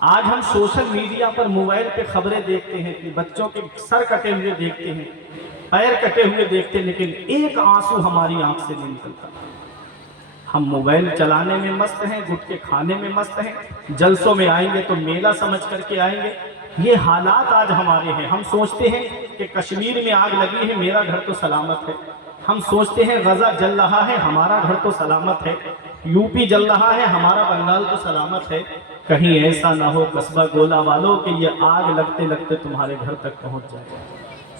आज हम सोशल मीडिया पर मोबाइल पे खबरें देखते हैं कि बच्चों के सर कटे हुए देखते हैं, पैर कटे हुए देखते हैं, लेकिन एक आंसू हमारी आंख से नहीं निकलता। हम मोबाइल चलाने में मस्त हैं, गुटखे खाने में मस्त हैं, जलसों में आएंगे तो मेला समझ करके आएंगे। ये हालात आज हमारे हैं। हम सोचते हैं कि कश्मीर में आग लगी है, मेरा घर तो सलामत है। हम सोचते हैं गजा जल रहा है, हमारा घर तो सलामत है। यूपी जल रहा है, हमारा बंगाल तो सलामत है। कहीं ऐसा ना हो कस्बा गोला वालों कि ये आग लगते लगते तुम्हारे घर तक पहुंच जाए,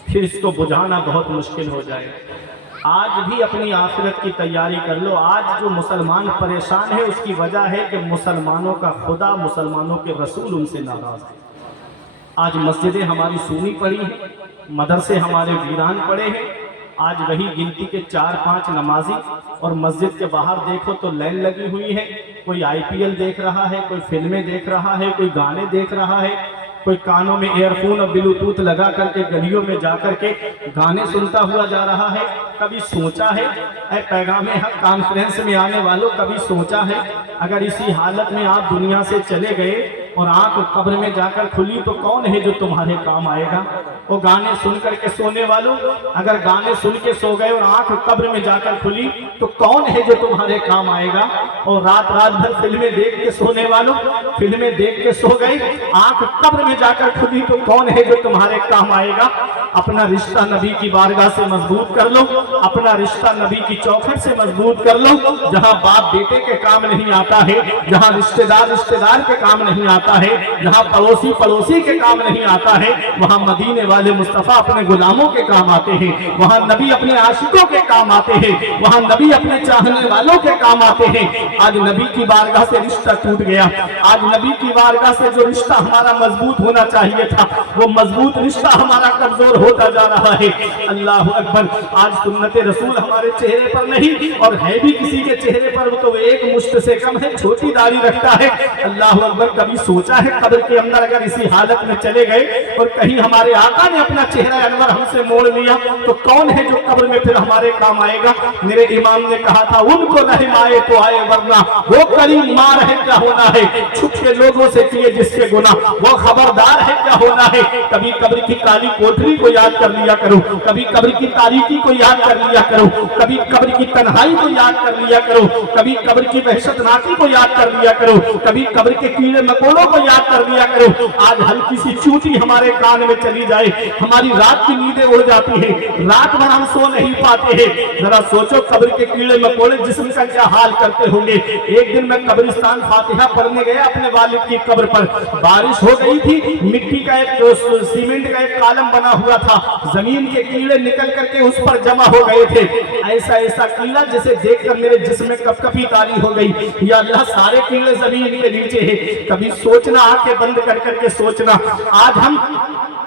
फिर इसको बुझाना बहुत मुश्किल हो जाए। आज भी अपनी आखिरत की तैयारी कर लो। आज जो मुसलमान परेशान है उसकी वजह है कि मुसलमानों का खुदा, मुसलमानों के रसूल उनसे नाराज है। आज मस्जिदें हमारी सूनी पड़ी हैं, मदरसे हमारे वीरान पड़े हैं। आज वही गिनती के 4-5 नमाजी, और मस्जिद के बाहर देखो तो लाइन लगी हुई है। कोई IPL देख रहा है, कोई फिल्में देख रहा है, कोई गाने देख रहा है, कोई कानों में एयरफोन और ब्लूटूथ लगा करके गलियों में जाकर के गाने सुनता हुआ जा रहा है। कभी सोचा है ऐ पैगाम हक कॉन्फ्रेंस में आने वालों, कभी सोचा है अगर इसी हालत में आप दुनिया से चले गए और आंख कब्र में जाकर खुली तो कौन है जो तुम्हारे काम आएगा? वो गाने सुन करके सोने वालों, अगर गाने सुन के सो गए और आंख कब्र में जाकर खुली तो कौन है जो तुम्हारे काम आएगा? और रात रात भर फिल्में देख के सोने वालों, फिल्में देख के सो गए, आंख कब्र में जाकर खुली तो कौन है जो तुम्हारे काम आएगा? अपना रिश्ता नबी की बारगाह से मजबूत कर लो, अपना रिश्ता नबी की चौखट से मजबूत कर लो। जहां बाप बेटे के काम नहीं आता है, जहां रिश्तेदार रिश्तेदार के काम नहीं आता है, जहां पड़ोसी पड़ोसी के काम नहीं आता है, वहां मदीने वाले मुस्तफा अपने गुलामों के काम आते हैं, वहां नबी अपने आशिकों के काम आते हैं, वहां नबी अपने चाहने वालों के काम आते हैं। आज नबी की बारगाह से रिश्ता टूट गया। आज नबी की बारगाह से जो रिश्ता हमारा मजबूत होना चाहिए था, वो मजबूत रिश्ता हमारा कमजोर होता जा रहा है। अल्लाह अकबर। आज सुन्नत रसूल हमारे चेहरे पर नहीं, और है भी किसी के चेहरे पर तो एक मुश्त से कम है, छोटी दाढ़ी रखता है। अल्लाह अकबर। कभी सोचा है कब्र के अंदर अगर इसी हालत में चले गए और कहीं हमारे आका ने अपना चेहरा अनवर हमसे मोड़ लिया तो कौन है जो कब्र में फिर हमारे काम आएगा? मेरे इमाम ने कहा था उनको नहीं आए तो आए, वरना वो करीम मार है क्या होना है, छुप के लोगों से किए जिसके गुनाह, वो खबरदार है क्या होना है। कभी कब्र की काली कोठरी को याद कर लिया करो, कभी कब्र की तारीकी को याद कर लिया करो, कभी कब्र की तन्हाई को याद कर लिया करो, कभी कब्र की वहशतनाकी को याद कर लिया करो, कभी कब्र के कीड़े मकोड़ों को याद कर लिया करो। आज हल्की सी चूटी हमारे कान में चली जाए, हमारी रात की नींदें उड़ जाती है, रात भर हम सो नहीं पाते हैं। जरा सोचो कब्र के कीड़े मकोड़े जिस्म का क्या हाल करते होंगे। एक दिन मैं कब्रिस्तान फातिहा पढ़ने गया अपने वालिद की कब्र पर। बारिश हो गई थी, मिट्टी का एक सीमेंट का एक कॉलम बना हुआ था, जमीन के कीड़े निकल करके उस पर जमा हो गए थे। ऐसा ऐसा कीड़ा जिसे देखकर मेरे जिस्म में कपकपी तारी हो गई। या अल्लाह, सारे कीड़े जमीन के नीचे है। कभी सोचना, आंखें बंद कर करके सोचना, आज हम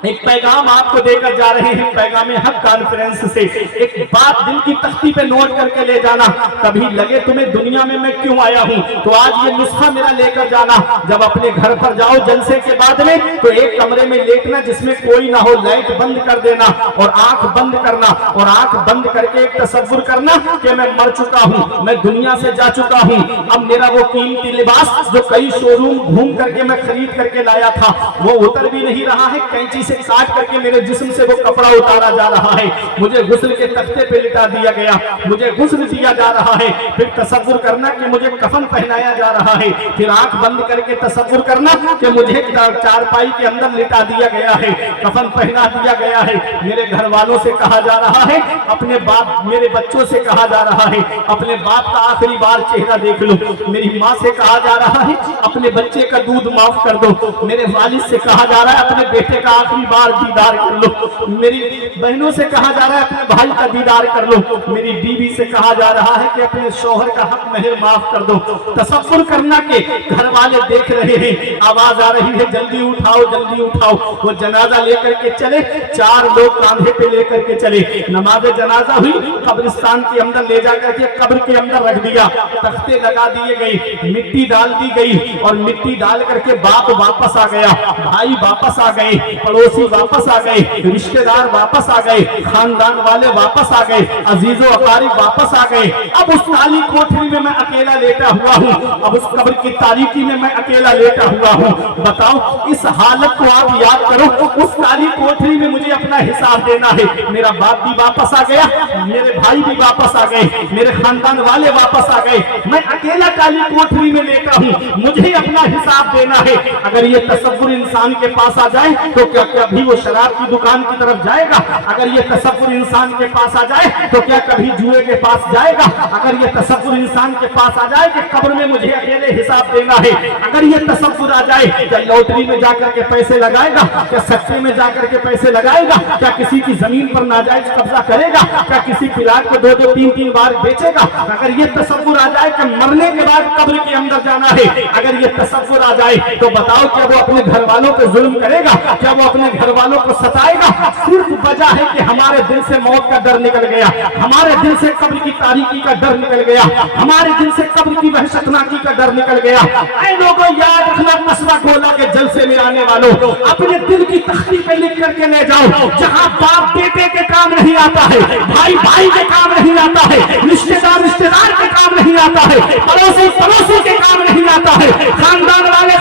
ایک پیغام آپ کو دے کر جا رہے ہیں پیغام حق کانفرنس سے. ایک بات دل کی تختی پہ نوٹ کر کے لے جانا, کبھی لگے تمہیں دنیا میں کیوں آیا ہوں تو آج یہ نسخہ میرا لے کر جانا. جب اپنے گھر پر جاؤ جلسے کے بعد میں تو ایک کمرے میں لیٹنا جس میں کوئی نہ ہو, لائٹ بند کر دینا اور آنکھ بند کرنا, اور آنکھ بند کر کے ایک تصور کرنا کہ میں مر چکا ہوں, میں دنیا سے جا چکا ہوں. اب میرا وہ قیمتی لباس جو کئی شو روم گھوم کر کے میں خرید کر کے لایا تھا وہ اتر بھی نہیں رہا ہے, کینچی سے کاٹ کر کے میرے جسم سے وہ کپڑا اتارا جا رہا ہے, مجھے غسل کے تختے پہ لٹا دیا گیا, مجھے غسل دیا جا رہا ہے. پھر تصور کرنا کہ مجھے کفن پہنایا جا رہا ہے, پھر آنکھ بند کر کے تصور کرنا کہ مجھے چارپائی کے اندر لٹا دیا گیا ہے, کفن پہنا دیا گیا ہے. میرے گھر والوں سے کہا جا رہا ہے, اپنے باپ, میرے بچوں سے کہا جا رہا ہے اپنے باپ کا آخری بار چہرہ دیکھ لو. میری ماں سے کہا جا رہا ہے اپنے بچے کا دودھ معاف کر دو. میرے والد سے کہا جا رہا ہے اپنے بیٹے کا آخری بار دیدار کر لو. میری بہنوں سے کہا جا رہا ہے اپنے بھائی کا دیدار کر لو. میری بیوی سے کہا جا رہا ہے کہ اپنے شوہر کا حق مہر معاف کر دو. تصور کرنا کہ گھر والے دیکھ رہے ہیں, آواز آ رہی ہے جلدی اٹھاؤ جلدی اٹھاؤ. وہ جنازہ لے کر کے چلے, 4 لوگ کاندھے پہ لے کر کے چلے. نماز جنازہ ہوئی, قبرستان کے اندر لے جا کر کے قبر کے اندر رکھ دیا, تختے لگا دیے گئے, مٹی ڈال دی گئی, اور مٹی ڈال کر کے باپ واپس آ گیا, بھائی واپس آ گئے, پڑوسی واپس آ گئے, رشتہ دار واپس آ گئے, خاندان والے واپس آ گئے, عزیز و اقارب واپس آ گئے. اب اس کالی کوٹری میں میں اکیلا لیٹا ہوا ہوں, اب اس قبر کی تاریکی میں میں اکیلا لیٹا ہوا ہوں. بتاؤ اس حالت کو آپ یاد کرو, اس کالی کوٹری میں مجھے اپنا حساب دینا ہے. میرا باپ بھی واپس آ گیا, میرے بھائی بھی واپس آ گئے, میرے خاندان والے واپس آ گئے, میں اکیلا کالی کوٹری میں لیٹا ہوں, مجھے اپنا حساب دینا ہے. اگر یہ تصور انسان کے پاس آ جائے تو کیا کبھی وہ شراب کی دکان کی طرف جائے گا؟ اگر یہ تصور انسان کے پاس آ جائے تو کیا کبھی جوئے کے پاس جائے گا؟ اگر یہ تصور انسان کے پاس آ جائے کہ قبر میں مجھے اکیلے حساب دینا ہے, اگر یہ تصور آ جائے کیا لوٹری میں جا کر کے پیسے لگائے گا, کیا سچے میں جا کر کے پیسے لگائے گا, کیا کسی کی زمین پر ناجائز قبضہ کرے گا, کیا کسی پلاٹ کو 2-2 3-3 بار بیچے گا؟ اگر یہ تصور آ جائے کہ مرنے کے بعد قبر کے اندر جانا ہے, اگر یہ تصور آ جائے تو بتاؤ کیا وہ اپنے گھر والوں پہ ظلم کرے گا؟ کیا وہ اپنے گھر والوں کو ستائے گا؟ صرف وجہ ہے کہ ہمارے دل سے موت کا ڈر نکل گیا, ہمارے دل سے قبر کی تاریکی کا ڈر نکل گیا, ہمارے دل سے قبر کی وحشتناکی کا ڈر نکل گیا. اے لوگوں یاد رکھنا, قصبہ گولا کے جلسے میں آنے والوں, اپنے دل کی تختی پہ لکھ کر کے لے جاؤ, جہاں باپ بیٹے کے کام نہیں آتا ہے, بھائی بھائی کے کام نہیں آتا ہے, رشتہ دار کے کام نہیں آتا ہے, پڑوسی کے کام نہیں آتا ہے, خاندان والے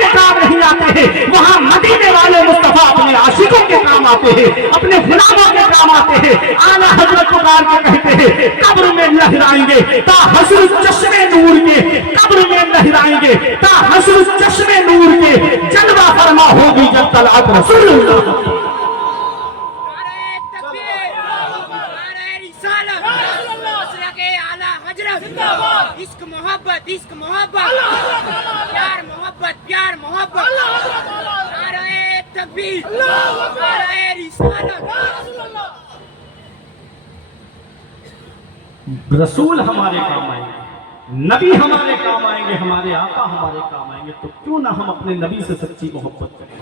کے کام نہیں آتے ہیں, وہاں مدینے والے مصطفیٰ اپنے عاشقوں کے کام آتے ہیں, اپنے غلاموں کے کام آتے ہیں. اعلیٰ حضرت پکار کے کہتے ہیں قبر میں لہرائیں گے تا حشر چشمے نور کے, قبر میں لہرائیں گے تا حشر چشمے نور کے, جلوہ فرما ہوگی جب طلعت رسول اللہ. عشق محبت عشق محبت پیار محبت پیار محبت نعرہ تکبیر نعرہ رسالت. رسول ہمارے کام آئیں گے, نبی ہمارے کام آئیں گے, ہمارے آقا ہمارے کام آئیں گے, تو کیوں نہ ہم اپنے نبی سے سچی محبت کریں,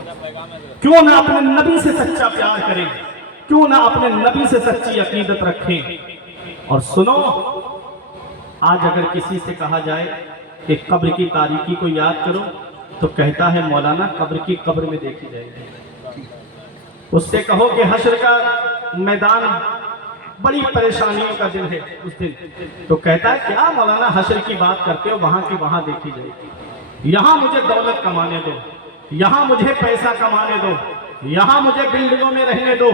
کیوں نہ اپنے نبی سے سچا پیار کریں, کیوں نہ اپنے نبی سے سچی عقیدت رکھیں. اور سنو, آج اگر کسی سے کہا جائے کہ قبر کی تاریکی کو یاد کرو تو کہتا ہے مولانا قبر کی قبر میں دیکھی جائے گی. اس سے کہو کہ حشر کا میدان بڑی پریشانیوں کا دن ہے اس دن, تو کہتا ہے کیا مولانا حشر کی بات کرتے ہو, وہاں کی وہاں دیکھی جائے گی. یہاں مجھے دولت کمانے دو, یہاں مجھے پیسہ کمانے دو, یہاں مجھے بلڈنگوں میں رہنے دو,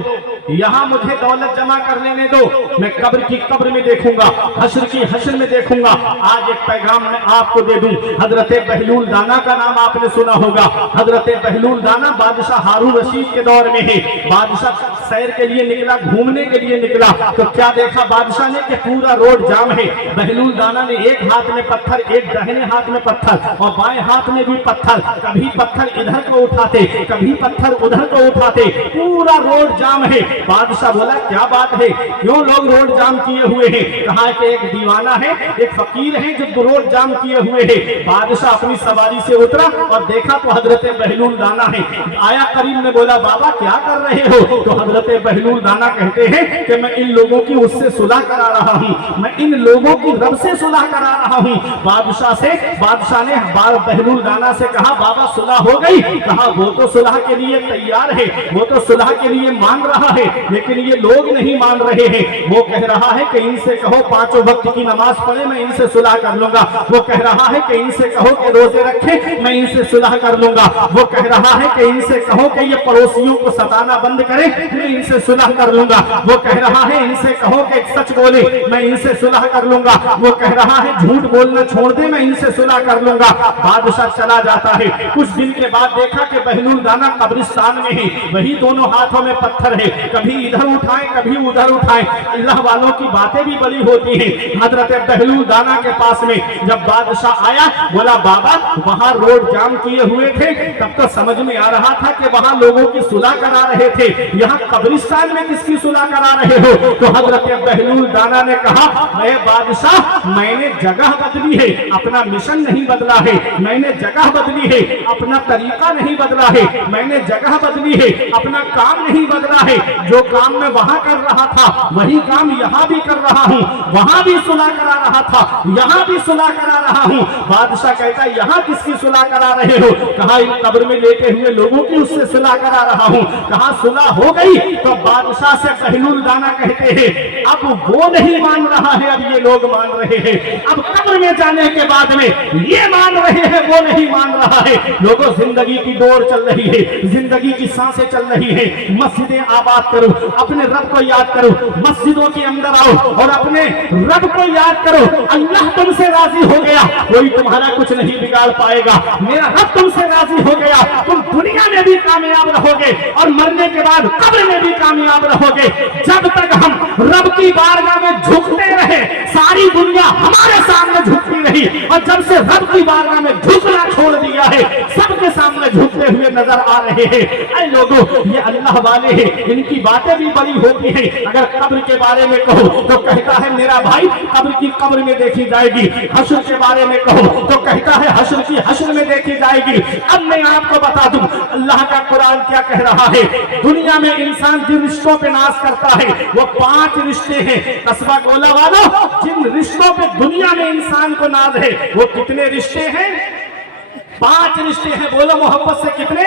یہاں مجھے دولت جمع کر لینے دو, میں قبر کی قبر میں دیکھوں گا, حشر کی حشر میں دیکھوں گا. آج ایک پیغام میں آپ کو دے دوں, حضرت بہلول دانا کا نام آپ نے سنا ہوگا. حضرت بہلول دانا بادشاہ ہارون رشید کے دور میں ہے, بادشاہ सैर के लिए निकला, घूमने के लिए निकला, तो क्या देखा बादशाह ने कि पूरा रोड जाम है। बहलूल दाना ने एक हाथ में पत्थर, एक दाहिने हाथ में पत्थर और बाएं हाथ में भी पत्थर, कभी पत्थर इधर को उठाते, कभी पत्थर उधर को उठाते, पूरा रोड जाम है। बादशाह बोला क्या बात है, क्यों लोग रोड जाम किए हुए हैं? कहा कि एक दीवाना है, एक फकीर है जो रोड जाम किए हुए हैं। बादशाह अपनी सवारी से उतरा और देखा तो हजरत बहलूल दाना है। आया करीब में, बोला बाबा क्या कर रहे हो? तो हजरत बहलूल दाना कहते हैं कि मैं इन लोगों की उससे सुलह करा रहा हूं, मैं इन लोगों की रब से सुलह करा रहा हूं। बादशाह ने बहलूल दाना से कहा बाबा सुलह हो गई? कहा वो तो सुलह के लिए तैयार है, वो तो सुलह के लिए मान रहा है, लेकिन ये लोग नहीं मान रहे हैं। वो कह रहा है कि इनसे कहो 5 वक्त की नमाज पढ़े, मैं इनसे सुलह कर लूंगा। वो कह रहा है कि इनसे कहो कि रोजे रखे, मैं इनसे सुलह कर लूंगा। वो कह रहा है कि इनसे कहो कि ये पड़ोसियों को सताना बंद करे, मैं इनसे सुलह कर लूंगा। वो कह रहा है इनसे कहो कि सच बोले, मैं इनसे सुलह कर लूंगा। वो कह रहा है झूठ बोलना छोड़ दे, मैं इनसे सुलह कर लूंगा। बादशाह चला जाता है। कुछ दिन के बाद देखा कि बहलूल दाना कब्रिस्तान में है, वही दोनों हाथों में पत्थर है, कभी इधर उठाए कभी उधर उठाए। अल्लाह वालों की बातें भी बड़ी होती हैं। हजरत बहलूल दाना के पास में जब बादशाह आया, बोला बाबा वहां रोड जाम किए हुए थे, तब तो समझ में आ रहा था कि वहां लोगों की सुलह करा रहे थे, यहाँ कब्रिस्तान में किसकी सुलह करा रहे हो? तो हजरत बहलूल दाना ने कहा मैं बादशाह, मैंने जगह बदली है, अपना मिशन नहीं बदला है, मैंने जगह बदली है, अपना तरीका नहीं बदला है, मैंने जगह बदली है, अपना काम नहीं बदला है। जो काम मैं वहां कर रहा था वही काम यहाँ भी कर रहा हूँ, वहां भी सुलह करा रहा था, यहाँ भी सुलह करा रहा हूँ। बादशाह कहता है यहाँ किसकी सुलह करा रहे हो? कहा इन कब्र में लेटे हुए लोगों की उससे सुलह करा रहा हूँ। कहा सुलह हो गई? तो बादशाह से बहलूल दाना कहते हैं अब वो नहीं मान रहा है, अब ये लोग मान रहे हैं। अब कब्र में जाने के बाद में ये मान रहे हैं, वो नहीं मान रहा है। लोगों जिंदगी की दौड़ चल रही है, जिंदगी की सांसें चल रही है। मस्जिदें आबाद करो, अपने रब को याद करो, मस्जिदों के अंदर आओ और अपने रब को याद करो। अल्लाह तुमसे राजी हो गया, कोई तुम्हारा कुछ नहीं बिगाड़ पाएगा। मेरा रब तुमसे राजी हो गया, तुम दुनिया में भी कामयाब रहोगे और मरने के बाद कब्र में भी कामयाब रहोगे। जब तक हम रब की बारगाह में झुकते रहे, सारी दुनिया हमारे सामने झुकती रही, और जब से रब की बारगाह में झुकना छोड़ दिया है, सबके सामने झुकते हुए नजर आ रहे हैं। ऐ लोगों, ये अल्लाह वाले हैं, इनकी बातें भी बड़ी होती हैं। अगर कब्र के बारे में कहो तो कहता है मेरा भाई कब्र की कब्र में देखी जाएगी। हश्र के बारे में कहो तो कहता है हश्र की हश्र में देखी जाएगी। अब मैं आपको बता दूं अल्लाह का कुरान क्या कह रहा है। दुनिया में इंसान जिन रिश्तों पे नाज करता है वो 5 रिश्ते हैं। कस्बा गोला वालों, जिन रिश्तों पे दुनिया में इंसान को नाज है वो कितने रिश्ते हैं? 5 रिश्ते हैं। बोलो मोहब्बत से कितने?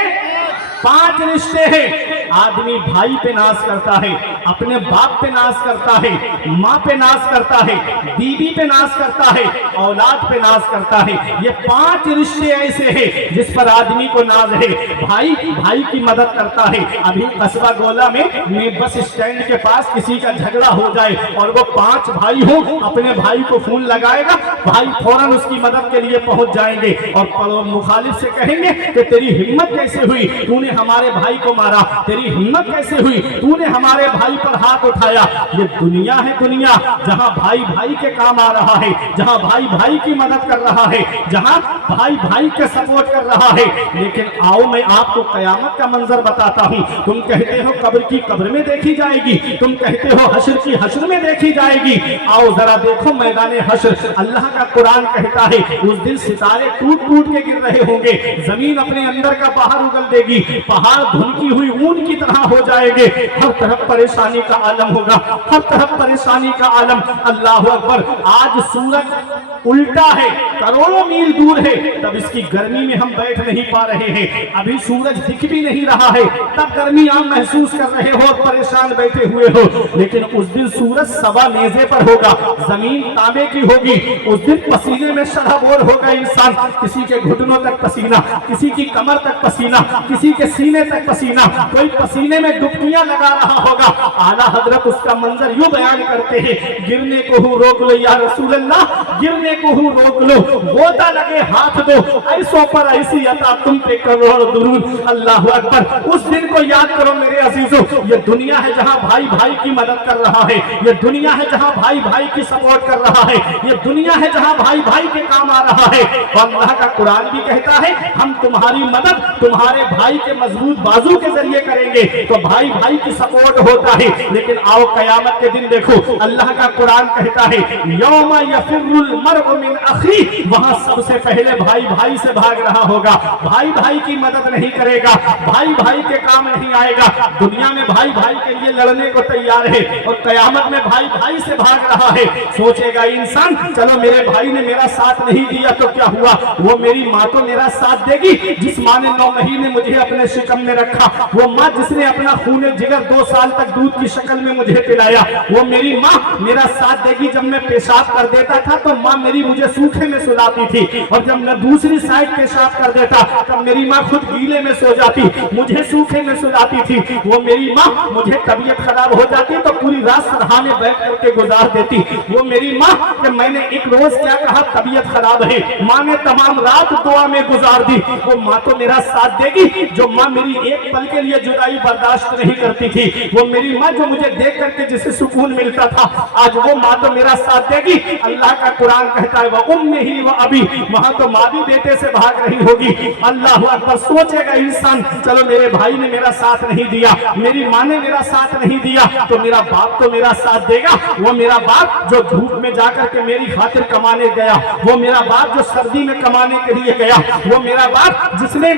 5 रिश्ते हैं। आदमी भाई पे नाज करता है, अपने बाप पे नाज करता है, माँ पे नाज करता है, बीवी पे नाज करता है, औलाद पे नाज करता है। ये 5 रिश्ते ऐसे हैं जिस पर आदमी को नाज है। भाई भाई की मदद करता है। अभी कस्बा गोला में बस स्टैंड के पास किसी का झगड़ा हो जाए और वो 5 भाई हो, अपने भाई को फोन लगाएगा, भाई फौरन उसकी मदद के लिए पहुंच जाएंगे और मुखालिफ से कहेंगे कि तेरी हिम्मत कैसे हुई, तूने हमारे भाई को मारा, तेरी हिम्मत कैसे हुई, तूने हमारे भाई पर हाथ उठाया। ये दुनिया है, दुनिया जहां भाई भाई के काम आ रहा है, जहां भाई भाई की मदद कर रहा है, जहां भाई भाई के सपोर्ट कर रहा है। लेकिन आओ मैं आपको कयामत का मंजर बताता हूं। तुम कहते हो कब्र की कब्र में देखी जाएगी, तुम कहते हो हश्र की हश्र में देखी जाएगी। आओ जरा देखो मैदान हश्र। अल्लाह का कुरान कहता है उस दिन सितारे टूट टूट के गिर रहे होंगे, जमीन अपने अंदर का बाहर उगल देगी, पहाड़ धुलकी हुई ऊन की तरह हो जाएंगे, हर तरफ परेशानी का आलम होगा, हर तरफ परेशानी का आलम। अल्लाह अकबर। आज सूरज उल्टा है, करोड़ों मील दूर है, तब इसकी गर्मी में हम बैठ नहीं पा रहे हैं। अभी सूरज दिख भी नहीं रहा है, तब गर्मी आप महसूस कर रहे हो और परेशान बैठे हुए हो। लेकिन उस दिन सूरज सवा नेज़े पर होगा, जमीन तांबे की होगी। उस दिन पसीने में शराबोर होगा इंसान, किसी के घुटनों तक पसीना, किसी की कमर तक पसीना, किसी के सीने तक पसीना, कोई पसीने में डुबकियां लगा रहा होगा। आला हजरत उसका मंजर यूं बयान करते हैं, गिरने को हूँ रोक लो या रसूल अल्लाह, गिरने को हूँ रोक लो, गोता लगे हाथ दो, ऐसों पर ऐसी अता तुम पे करोड़ दुरूद। अल्लाह अकबर। उस दिन को याद करो मेरे अजीजों, ये दुनिया है जहां भाई भाई की मदद कर रहा है, ये दुनिया है जहां भाई भाई की सपोर्ट कर रहा है, ये दुनिया है जहां भाई भाई के काम आ रहा है। और अल्लाह का कुरान भी कहता है हम तुम्हारी मदद तुम्हारे भाई के मजबूत बाजू के जरिए करेंगे। तो भाई भाई की सपोर्ट होता है, लेकिन आओ कयामत के दिन देखो, अल्लाह का कुरान कहता है यौमा यफिरुल मर्उ मिन अखी, वहां सबसे पहले भाई भाई से भाग रहा होगा, भाई भाई की मदद नहीं करेगा, भाई भाई के काम नहीं आएगा। दुनिया में भाई भाई के लिए लड़ने को तैयार है और कयामत में भाई भाई से भाग रहा है। सोचेगा इंसान चलो मेरे भाई ने मेरा साथ नहीं दिया तो क्या हुआ, वो मेरी माँ तो मेरा साथ देगी, जिस माँ ने 9 महीने मुझे अपने शिकम में रखा, वो माँ जिसने अपना खून जिगर 2 साल तक दूध की शक्ल में मुझे पिलाया, वो मेरी माँ मेरा साथ देगी। जब मैं पेशाब कर देता था तो माँ मेरी मुझे सूखे में सुलाती थी, और जब मैं दूसरी साइड पेशाब कर देता तब मेरी माँ खुद गीले में सो जाती, मुझे सूखे में सुलाती थी। वो मेरी माँ मुझे तबीयत खराब हो जाती तो पूरी रात सरहा में बैठ करके गुजार देती। वो मेरी माँ कि मैंने एक रोज क्या कहा तबीयत खराब है, माँ ने तमाम रात दुआ में गुजार दी। वो माँ तो मेरा साथ देगी जो माँ मेरी एक पल के लिए जुदाई बर्दाश्त नहीं करती थी। वो मेरी माँ जो मुझे देख करके जिसे सुकून मिलता था, आज वो माँ तो मेरा साथ देगी। अल्लाह का कुरान कहता है वह उम्मी व अबी, वहां तो माँ भी बेटे से भाग रही होगी। अल्लाह अकबर। सोचेगा इंसान चलो मेरे भाई ने मेरा साथ नहीं दिया, मेरी माँ ने मेरा साथ नहीं दिया, तो मेरा बाप तो मेरा साथ देगा। वो मेरा बाप जो धूप में जाकर के मेरी खातिर कमाने गया, वो मेरा बाप जो सर्दी में कमाने के लिए गया, वो मेरा बाप जिसने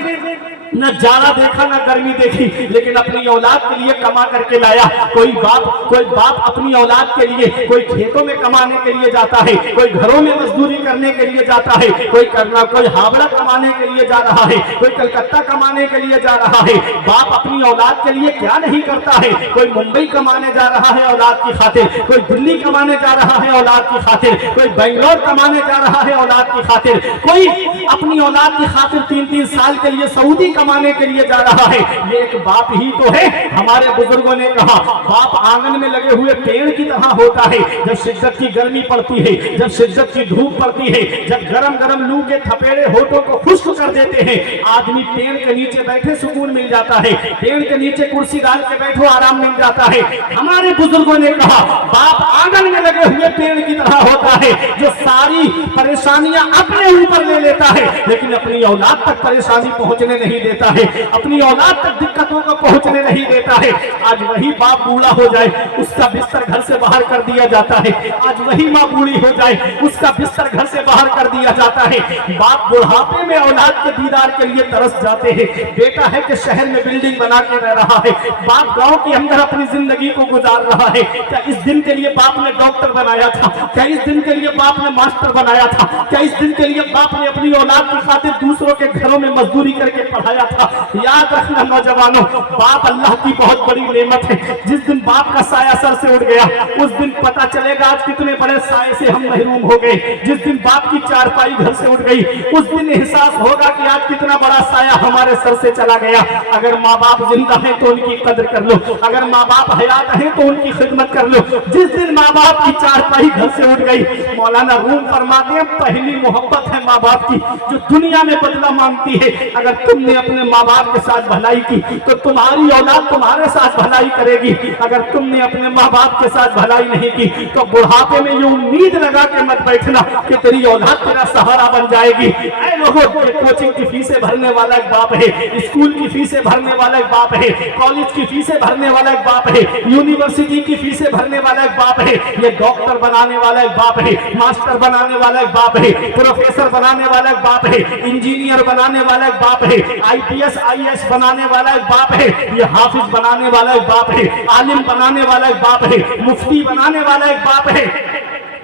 न जाड़ा देखा न गर्मी देखी, लेकिन अपनी औलाद के लिए कमा करके लाया। कोई बाप अपनी औलाद के लिए कोई खेतों में कमाने के लिए जाता है, कोई घरों में मजदूरी करने के लिए जाता है, कोई हावड़ा कमाने के लिए जा रहा है, कोई कलकत्ता कमाने के लिए जा रहा है। बाप अपनी औलाद के लिए क्या नहीं करता है, कोई मुंबई कमाने जा रहा है औलाद की खातिर, कोई दिल्ली कमाने जा रहा है औलाद की खातिर, कोई बेंगलोर कमाने जा रहा है औलाद की खातिर, कोई अपनी औलाद की खातिर 3-3 साल के लिए सऊदी कमाने के लिए जा रहा है। ये एक बाप ही तो है। हमारे बुजुर्गों ने कहा बाप आंगन में लगे हुए पेड़ की तरह होता है। जब शिद्दत की गर्मी पड़ती है, जब शिद्दत की धूप पड़ती है, जब गरम गरम लू के थपेड़े होठों को खुश्क कर देते हैं, आदमी पेड़ के नीचे बैठे सुकून मिल जाता है, पेड़ के नीचे कुर्सी डाल के बैठो आराम मिल जाता है। हमारे बुजुर्गों ने कहा बाप आंगन में लगे हुए पेड़ की तरह होता है, जो सारी परेशानियां अपने ऊपर ले लेता है, लेकिन अपनी औलाद तक परेशानी पहुंचने नहीं देता है, अपनी औलाद तक दिक्कतों को पहुंचने नहीं देता है। आज वही बाप बूढ़ा हो जाए, उसका बिस्तर घर से बाहर कर दिया जाता है। आज वही माँ बूढ़ी हो जाए, उसका बिस्तर घर से बाहर कर दिया जाता है। बाप बुढ़ापे में औलाद के दीदार के लिए तरस जाते हैं। बेटा है कि शहर में बिल्डिंग बना के रह रहा है, बाप गांव के अंदर अपनी जिंदगी को गुजार रहा है। क्या इस दिन के लिए बाप ने डॉक्टर बनाया था? क्या इस दिन के लिए बाप ने मास्टर बनाया था? क्या इस दिन के लिए बाप ने अपनी औलाद की खातिर दूसरों के घरों में मजदूरी करके पढ़ाया था? याद रखना नौजवानों, बाप अल्लाह की बहुत बड़ी नेमत है। जिस दिन बाप का साया सर से उड़ गया, उस दिन पता चलेगा आज कितने बड़े साये से हम महरूम हो गए। जिस दिन बाप की चारपाई घर से उड़ गई, उस दिन एहसास होगा कि आज कितना बड़ा साया हमारे सर से चला गया। अगर माँ बाप जिंदा हैं तो उनकी कदर कर लो, अगर माँ बाप हयात हैं तो उनकी खिदमत कर लो। जिस दिन माँ बाप की चारपाई घर से उड़ गई, मौलाना रूम फरमाते हैं पहली मोहब्बत है माँ बाप की, जो दुनिया में बदला मांगती है। अगर तुमने अपने माँ बाप के साथ भलाई की तो तुम्हारी औलाद तुम्हारे साथ भलाई करेगी। अगर तुमने अपने माँ बाप के साथ भलाई नहीं की तो बुढ़ापे में ये उम्मीद लगा के मत बैठना कि तेरी औलाद तेरा सहारा बन जाएगी। ऐ लोगों, कोचिंग की फीसें भरने वाला एक बाप है, स्कूल की फीसें भरने वाला एक बाप है, कॉलेज की फीसें भरने वाला एक बाप है, यूनिवर्सिटी की फीसें भरने वाला एक बाप है, ये डॉक्टर बनाने वाला एक बाप है, मास्टर बनाने वाला एक बाप है, प्रोफेसर बनाने वाला एक बाप है, इंजीनियर बनाने वाला एक बाप है, IPS IAS बनाने वाला एक बाप है, ये हाफिज बनाने वाला एक बाप है, आलिम बनाने वाला एक बाप है, मुफ्ती बनाने वाला एक बाप है,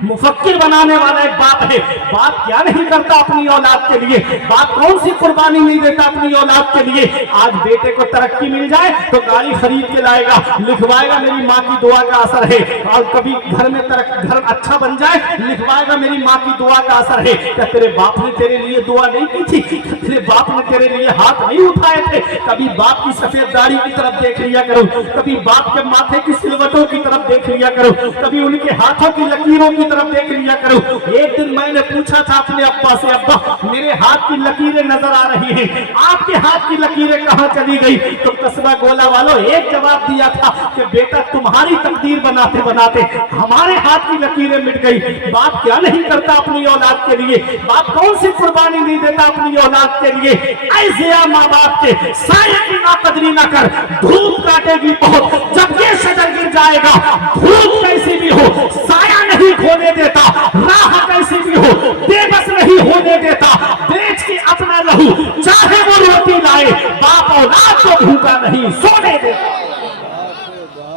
मुफक्किर बनाने वाला एक बाप है। बाप क्या नहीं करता अपनी औलाद के लिए? बाप कौन सी कुर्बानी नहीं देता अपनी औलाद के लिए? आज बेटे को तरक्की मिल जाए तो गाड़ी खरीद के लाएगा, लिखवाएगा मेरी माँ की दुआ का असर है। और कभी घर में घर अच्छा बन जाए, लिखवाएगा मेरी माँ की दुआ का असर है। क्या तेरे बाप ने तेरे लिए दुआ नहीं की थी? तेरे बाप ने तेरे मेरे लिए हाथ नहीं उठाए थे। कभी बाप की सफेद दाढ़ी की तरफ देख लिया करो, कभी बाप के माथे की सिलवटों की तरफ देख लिया करो, कभी उनके हाथों की लकीरों की तरफ देख लिया करो। एक दिन मैंने पूछा था अपने अब्बा से, अब्बा मेरे हाथ की लकीरें नजर आ रही हैं, आपके हाथ की लकीरें कहां चली गई? तो कस्बा गोला वालों एक जवाब दिया था कि बेटा तुम्हारी तकदीर बनाते बनाते हमारे हाथ की लकीरें मिट गई। बाप क्या नहीं करता अपनी औलाद के लिए, बाप कौन सी कुर्बानी नहीं देता अपनी औलाद के लिए। ऐसे माँ बाप के साये की नाकदरी ना कर, धूप काटेगी बहुत, जब ये शजर गिर जाएगा धूप कैसी भी हो साया नहीं खोने देता, राह कैसी भी हो बेबस नहीं होने देता, बेच के अपना लहू चाहे वो रोटी लाए, बाप औलाद को भूखा नहीं सोने देता।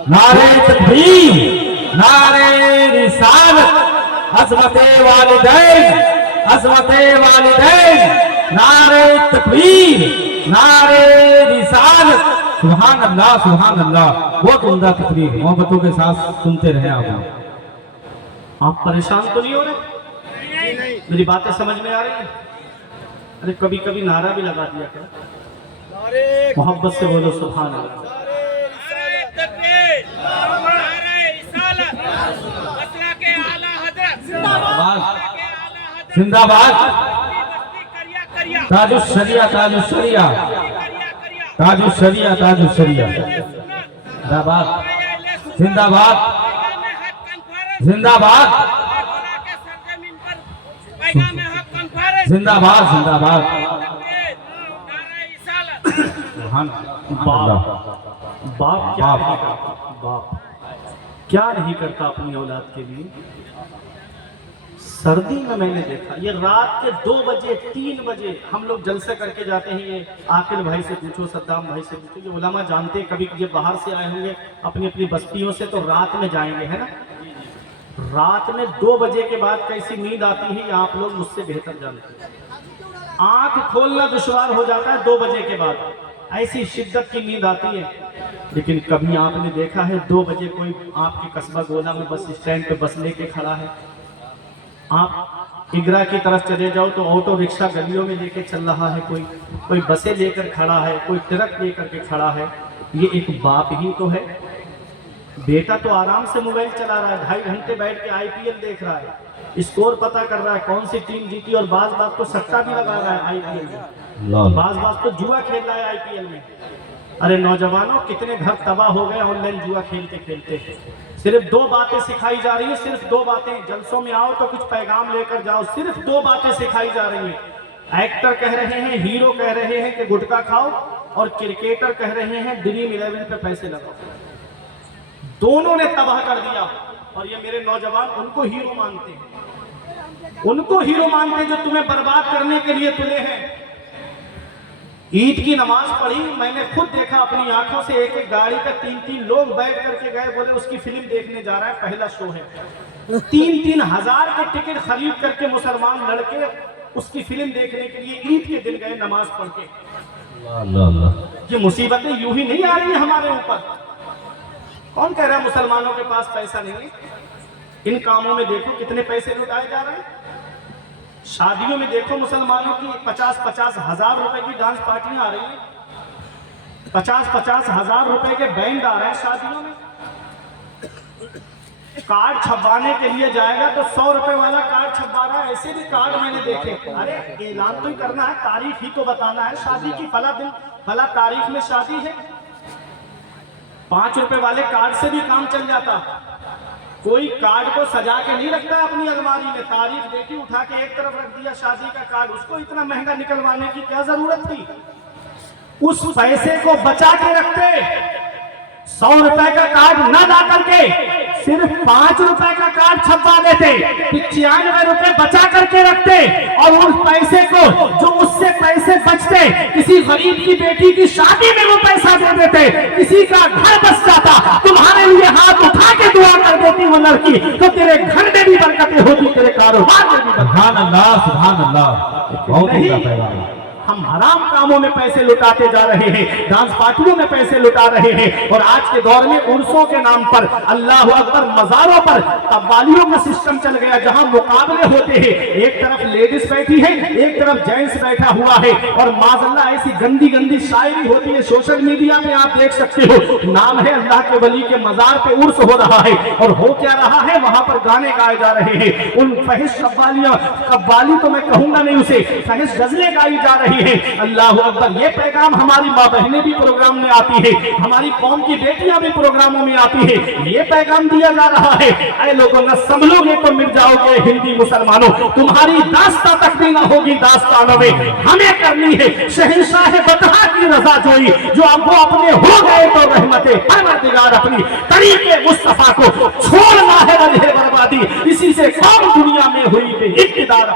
नारे तकबीर, नारे रिसालत, अज़मते वालिदैन, अज़मते वालिदैन, नारे तकबीर, नारे रिसालत, सुभान अल्लाह, सुभान अल्लाह। बहुत उम्दा तकरीर, मोहब्बतों के साथ सुनते रहे आप परेशान तो नहीं हो रहे? मेरी बातें समझ में आ रही है? अरे कभी कभी नारा भी लगा दिया करो, मोहब्बत से बोलो सुभान अल्लाह। जिंदाबाद, ताजुश शरिया, ताजुश शरिया, ताजुश शरिया, ताजुश शरिया, जिंदाबाद, जिंदाबाद, जिंदाबाद, जिंदाबाद, जिंदाबाद। बाप क्या नहीं करता, बाप क्या नहीं करता अपनी औलाद के लिए। सर्दी में मैंने देखा, ये रात के 2 बजे 3 बजे हम लोग जलसे करके जाते हैं। ये आकिल भाई से पूछो, सद्दाम भाई से पूछो, ये उलमा जानते हैं, कभी ये बाहर से आए होंगे अपनी अपनी बस्तियों से, तो रात में जाएंगे, है ना। रात में 2 बजे के बाद कैसी नींद आती है आप लोग मुझसे बेहतर जानते हैं। आंख खोलना दुश्वार हो जाता है 2 बजे के बाद, ऐसी शिद्दत की नींद आती है। लेकिन कभी आपने देखा है 2 बजे कोई आपके कस्बा गोला में बस स्टैंड पे बस लेके खड़ा है? आप इगरा की तरफ चले जाओ तो ऑटो रिक्शा गलियों में लेके चल रहा है, कोई बसें लेकर खड़ा है, कोई ट्रक लेकर के खड़ा है। ये एक बाप ही तो है। बेटा तो आराम से मोबाइल चला रहा है, 2.5 घंटे बैठ के IPL देख रहा है, स्कोर पता कर रहा है कौन सी टीम जीती, और बाज बाज तो सट्टा भी लगा रहा है IPL में, बाज बाज तो जुआ खेल रहा है IPL में। अरे नौजवानों, कितने घर तबाह हो गए ऑनलाइन जुआ खेलते खेलते। सिर्फ 2 बातें सिखाई जा रही है, सिर्फ 2 बातें। जलसों में आओ तो कुछ पैगाम लेकर जाओ, सिर्फ 2 बातें सिखाई जा रही है। एक्टर कह रहे हैं, हीरो कह रहे हैं कि गुटखा खाओ, और क्रिकेटर कह रहे हैं ड्रीम 11 पे पैसे लगाओ। दोनों ने तबाह कर दिया। और ये मेरे नौजवान उनको हीरो मानते हैं, उनको हीरो मानते हैं जो तुम्हें बर्बाद करने के लिए तुले हैं। ईद की नमाज पढ़ी, मैंने खुद देखा अपनी आंखों से, एक गाड़ी पे 3 लोग बैठ करके गए, बोले उसकी फिल्म देखने जा रहा है, पहला शो है। 3 हजार के टिकट खरीद करके मुसलमान लड़के उसकी फिल्म देखने के लिए ईद के दिन गए नमाज पढ़ के। ये मुसीबतें यूं ही नहीं आ रही है हमारे ऊपर। कौन कह रहा है मुसलमानों के पास पैसा नहीं है? इन कामों में देखो कितने पैसे लुटाए जा रहे हैं। शादियों में देखो मुसलमानों की 50-50 हजार रुपए की डांस पार्टियां आ रही हैं, 50-50 हजार रुपए के बैंड आ रहे हैं शादियों में। कार्ड छपवाने के लिए जाएगा तो 100 रुपए वाला कार्ड छपवा रहा है। ऐसे भी कार्ड मैंने देखे। अरे ऐलान तो ही करना है, तारीख ही तो बताना है शादी की, फला दिन फला तारीख में शादी है। 5 रुपए वाले कार्ड से भी काम चल जाता। कोई कार्ड को सजा के नहीं रखता अपनी अलमारी में, तारीख देखी उठा के एक तरफ रख दिया शादी का कार्ड। उसको इतना महंगा निकलवाने की क्या जरूरत थी? उस पैसे को बचा के रखते, 100 रुपए का कार्ड न ला करके सिर्फ 5 रुपए का कार्ड छपवा देते, 95 रुपए बचा करके रखते, और उस पैसे को जो उससे पैसे बचते किसी गरीब की बेटी की शादी में वो पैसा दे देते, किसी का घर बच जाता। तुम्हारे लिए हाथ उठा के दुआ कर देती वो लड़की, तो तेरे घर में भी बरकतें होती, तेरे कारोबार में भी। सुभान अल्लाह, सुभान अल्लाह। बहुत हम हराम कामों में पैसे लुटाते जा रहे हैं, डांस पार्टियों में पैसे लुटा रहे हैं। और आज के दौर में उर्सों के नाम पर, अल्लाह अकबर, मज़ारों पर कव्वालियों का सिस्टम चल गया, जहां मुकाबले होते हैं। एक तरफ लेडीज बैठी है, एक तरफ जेंट्स बैठा हुआ है, और माज़अल्लाह ऐसी गंदी गंदी शायरी होती है। सोशल मीडिया में आप देख सकते हो, नाम है अल्लाह के वली के मज़ार पे उर्स हो रहा है, और हो क्या रहा है, वहां पर गाने गाए जा रहे हैं। उन फहिश कव्वाली तो मैं कहूंगा नहीं, उसे फहिश गजलें गाई जा रही है। अल्लाह अकबर। ये पैगाम हमारी माँ बहनें भी प्रोग्राम में आती है, हमारी कौम की बेटियां भी प्रोग्रामों में आती है। ये पैगाम दिया जा रहा है, ऐ लोगों न संभलोगे तो मिट जाओगे हिंदी मुसलमानों, तुम्हारी दास्ता तक भी ना होगी दास्तानों में। हमें करनी है शहंशाह बतहा की रजा जोई, जो अब वो अपने हो गए तो रहमते परवरदिगार अपनी तरीके मुस्तफा को छोड़ना है रहे बर्बादी, इसी से कौम दुनिया में हुई बेइक्तिदार।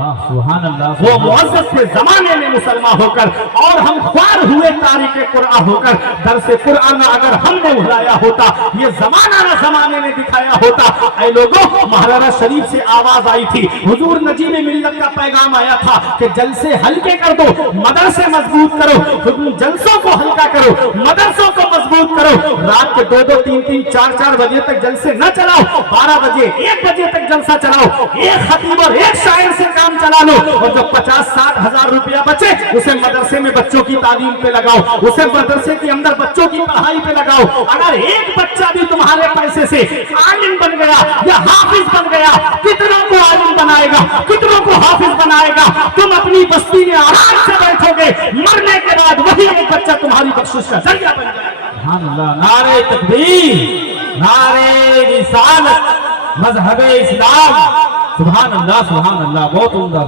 सुभान अल्लाह। वो मुअज़्ज़ज़ के जमाने में मुसलमान होकर और हम ख्वार हुए तारीख कुरान होकर, दर्स कुरान अगर हमने उड़ाया होता, ये जमाना ना जमाने ने दिखाया होता। ऐ लोगों, महाराजा शरीफ से आवाज आई थी, हुजूर नजीब मिल्लत का पैगाम आया था कि जलसे हल्के कर दो, मदरसे मजबूत करो, जलसों को हल्का करो, मदरसों को मजबूत करो। रात के 2-2, 3-3, 4-4 बजे तक जलसे न चलाओ, 12 बजे 1 बजे तक जलसा चलाओ, एक खतीब और एक शायर से काम चला लो, और जो 50-60 हजार रुपया बचे उसे मदरसे में बच्चों की तालीम पे लगाओ, उसे मदरसे के अंदर बच्चों की पढ़ाई पे लगाओ। अगर एक बच्चा भी तुम्हारे पैसे से आलिम बन गया या हाफिज बन गया, कितनों को आलिम बनाएगा, कितनों को हाफिज बनाएगा। तुम अपनी बस्ती में आराम से बैठोगे, मरने के बाद वही एक बच्चा तुम्हारी बख्शिश का जरिया बन जाएगा। नारे तकबीर, नारे रिसालत, मज़हब इस्लाम। सुभान अल्लाह, सुभान अल्लाह। बहुत उम्दा,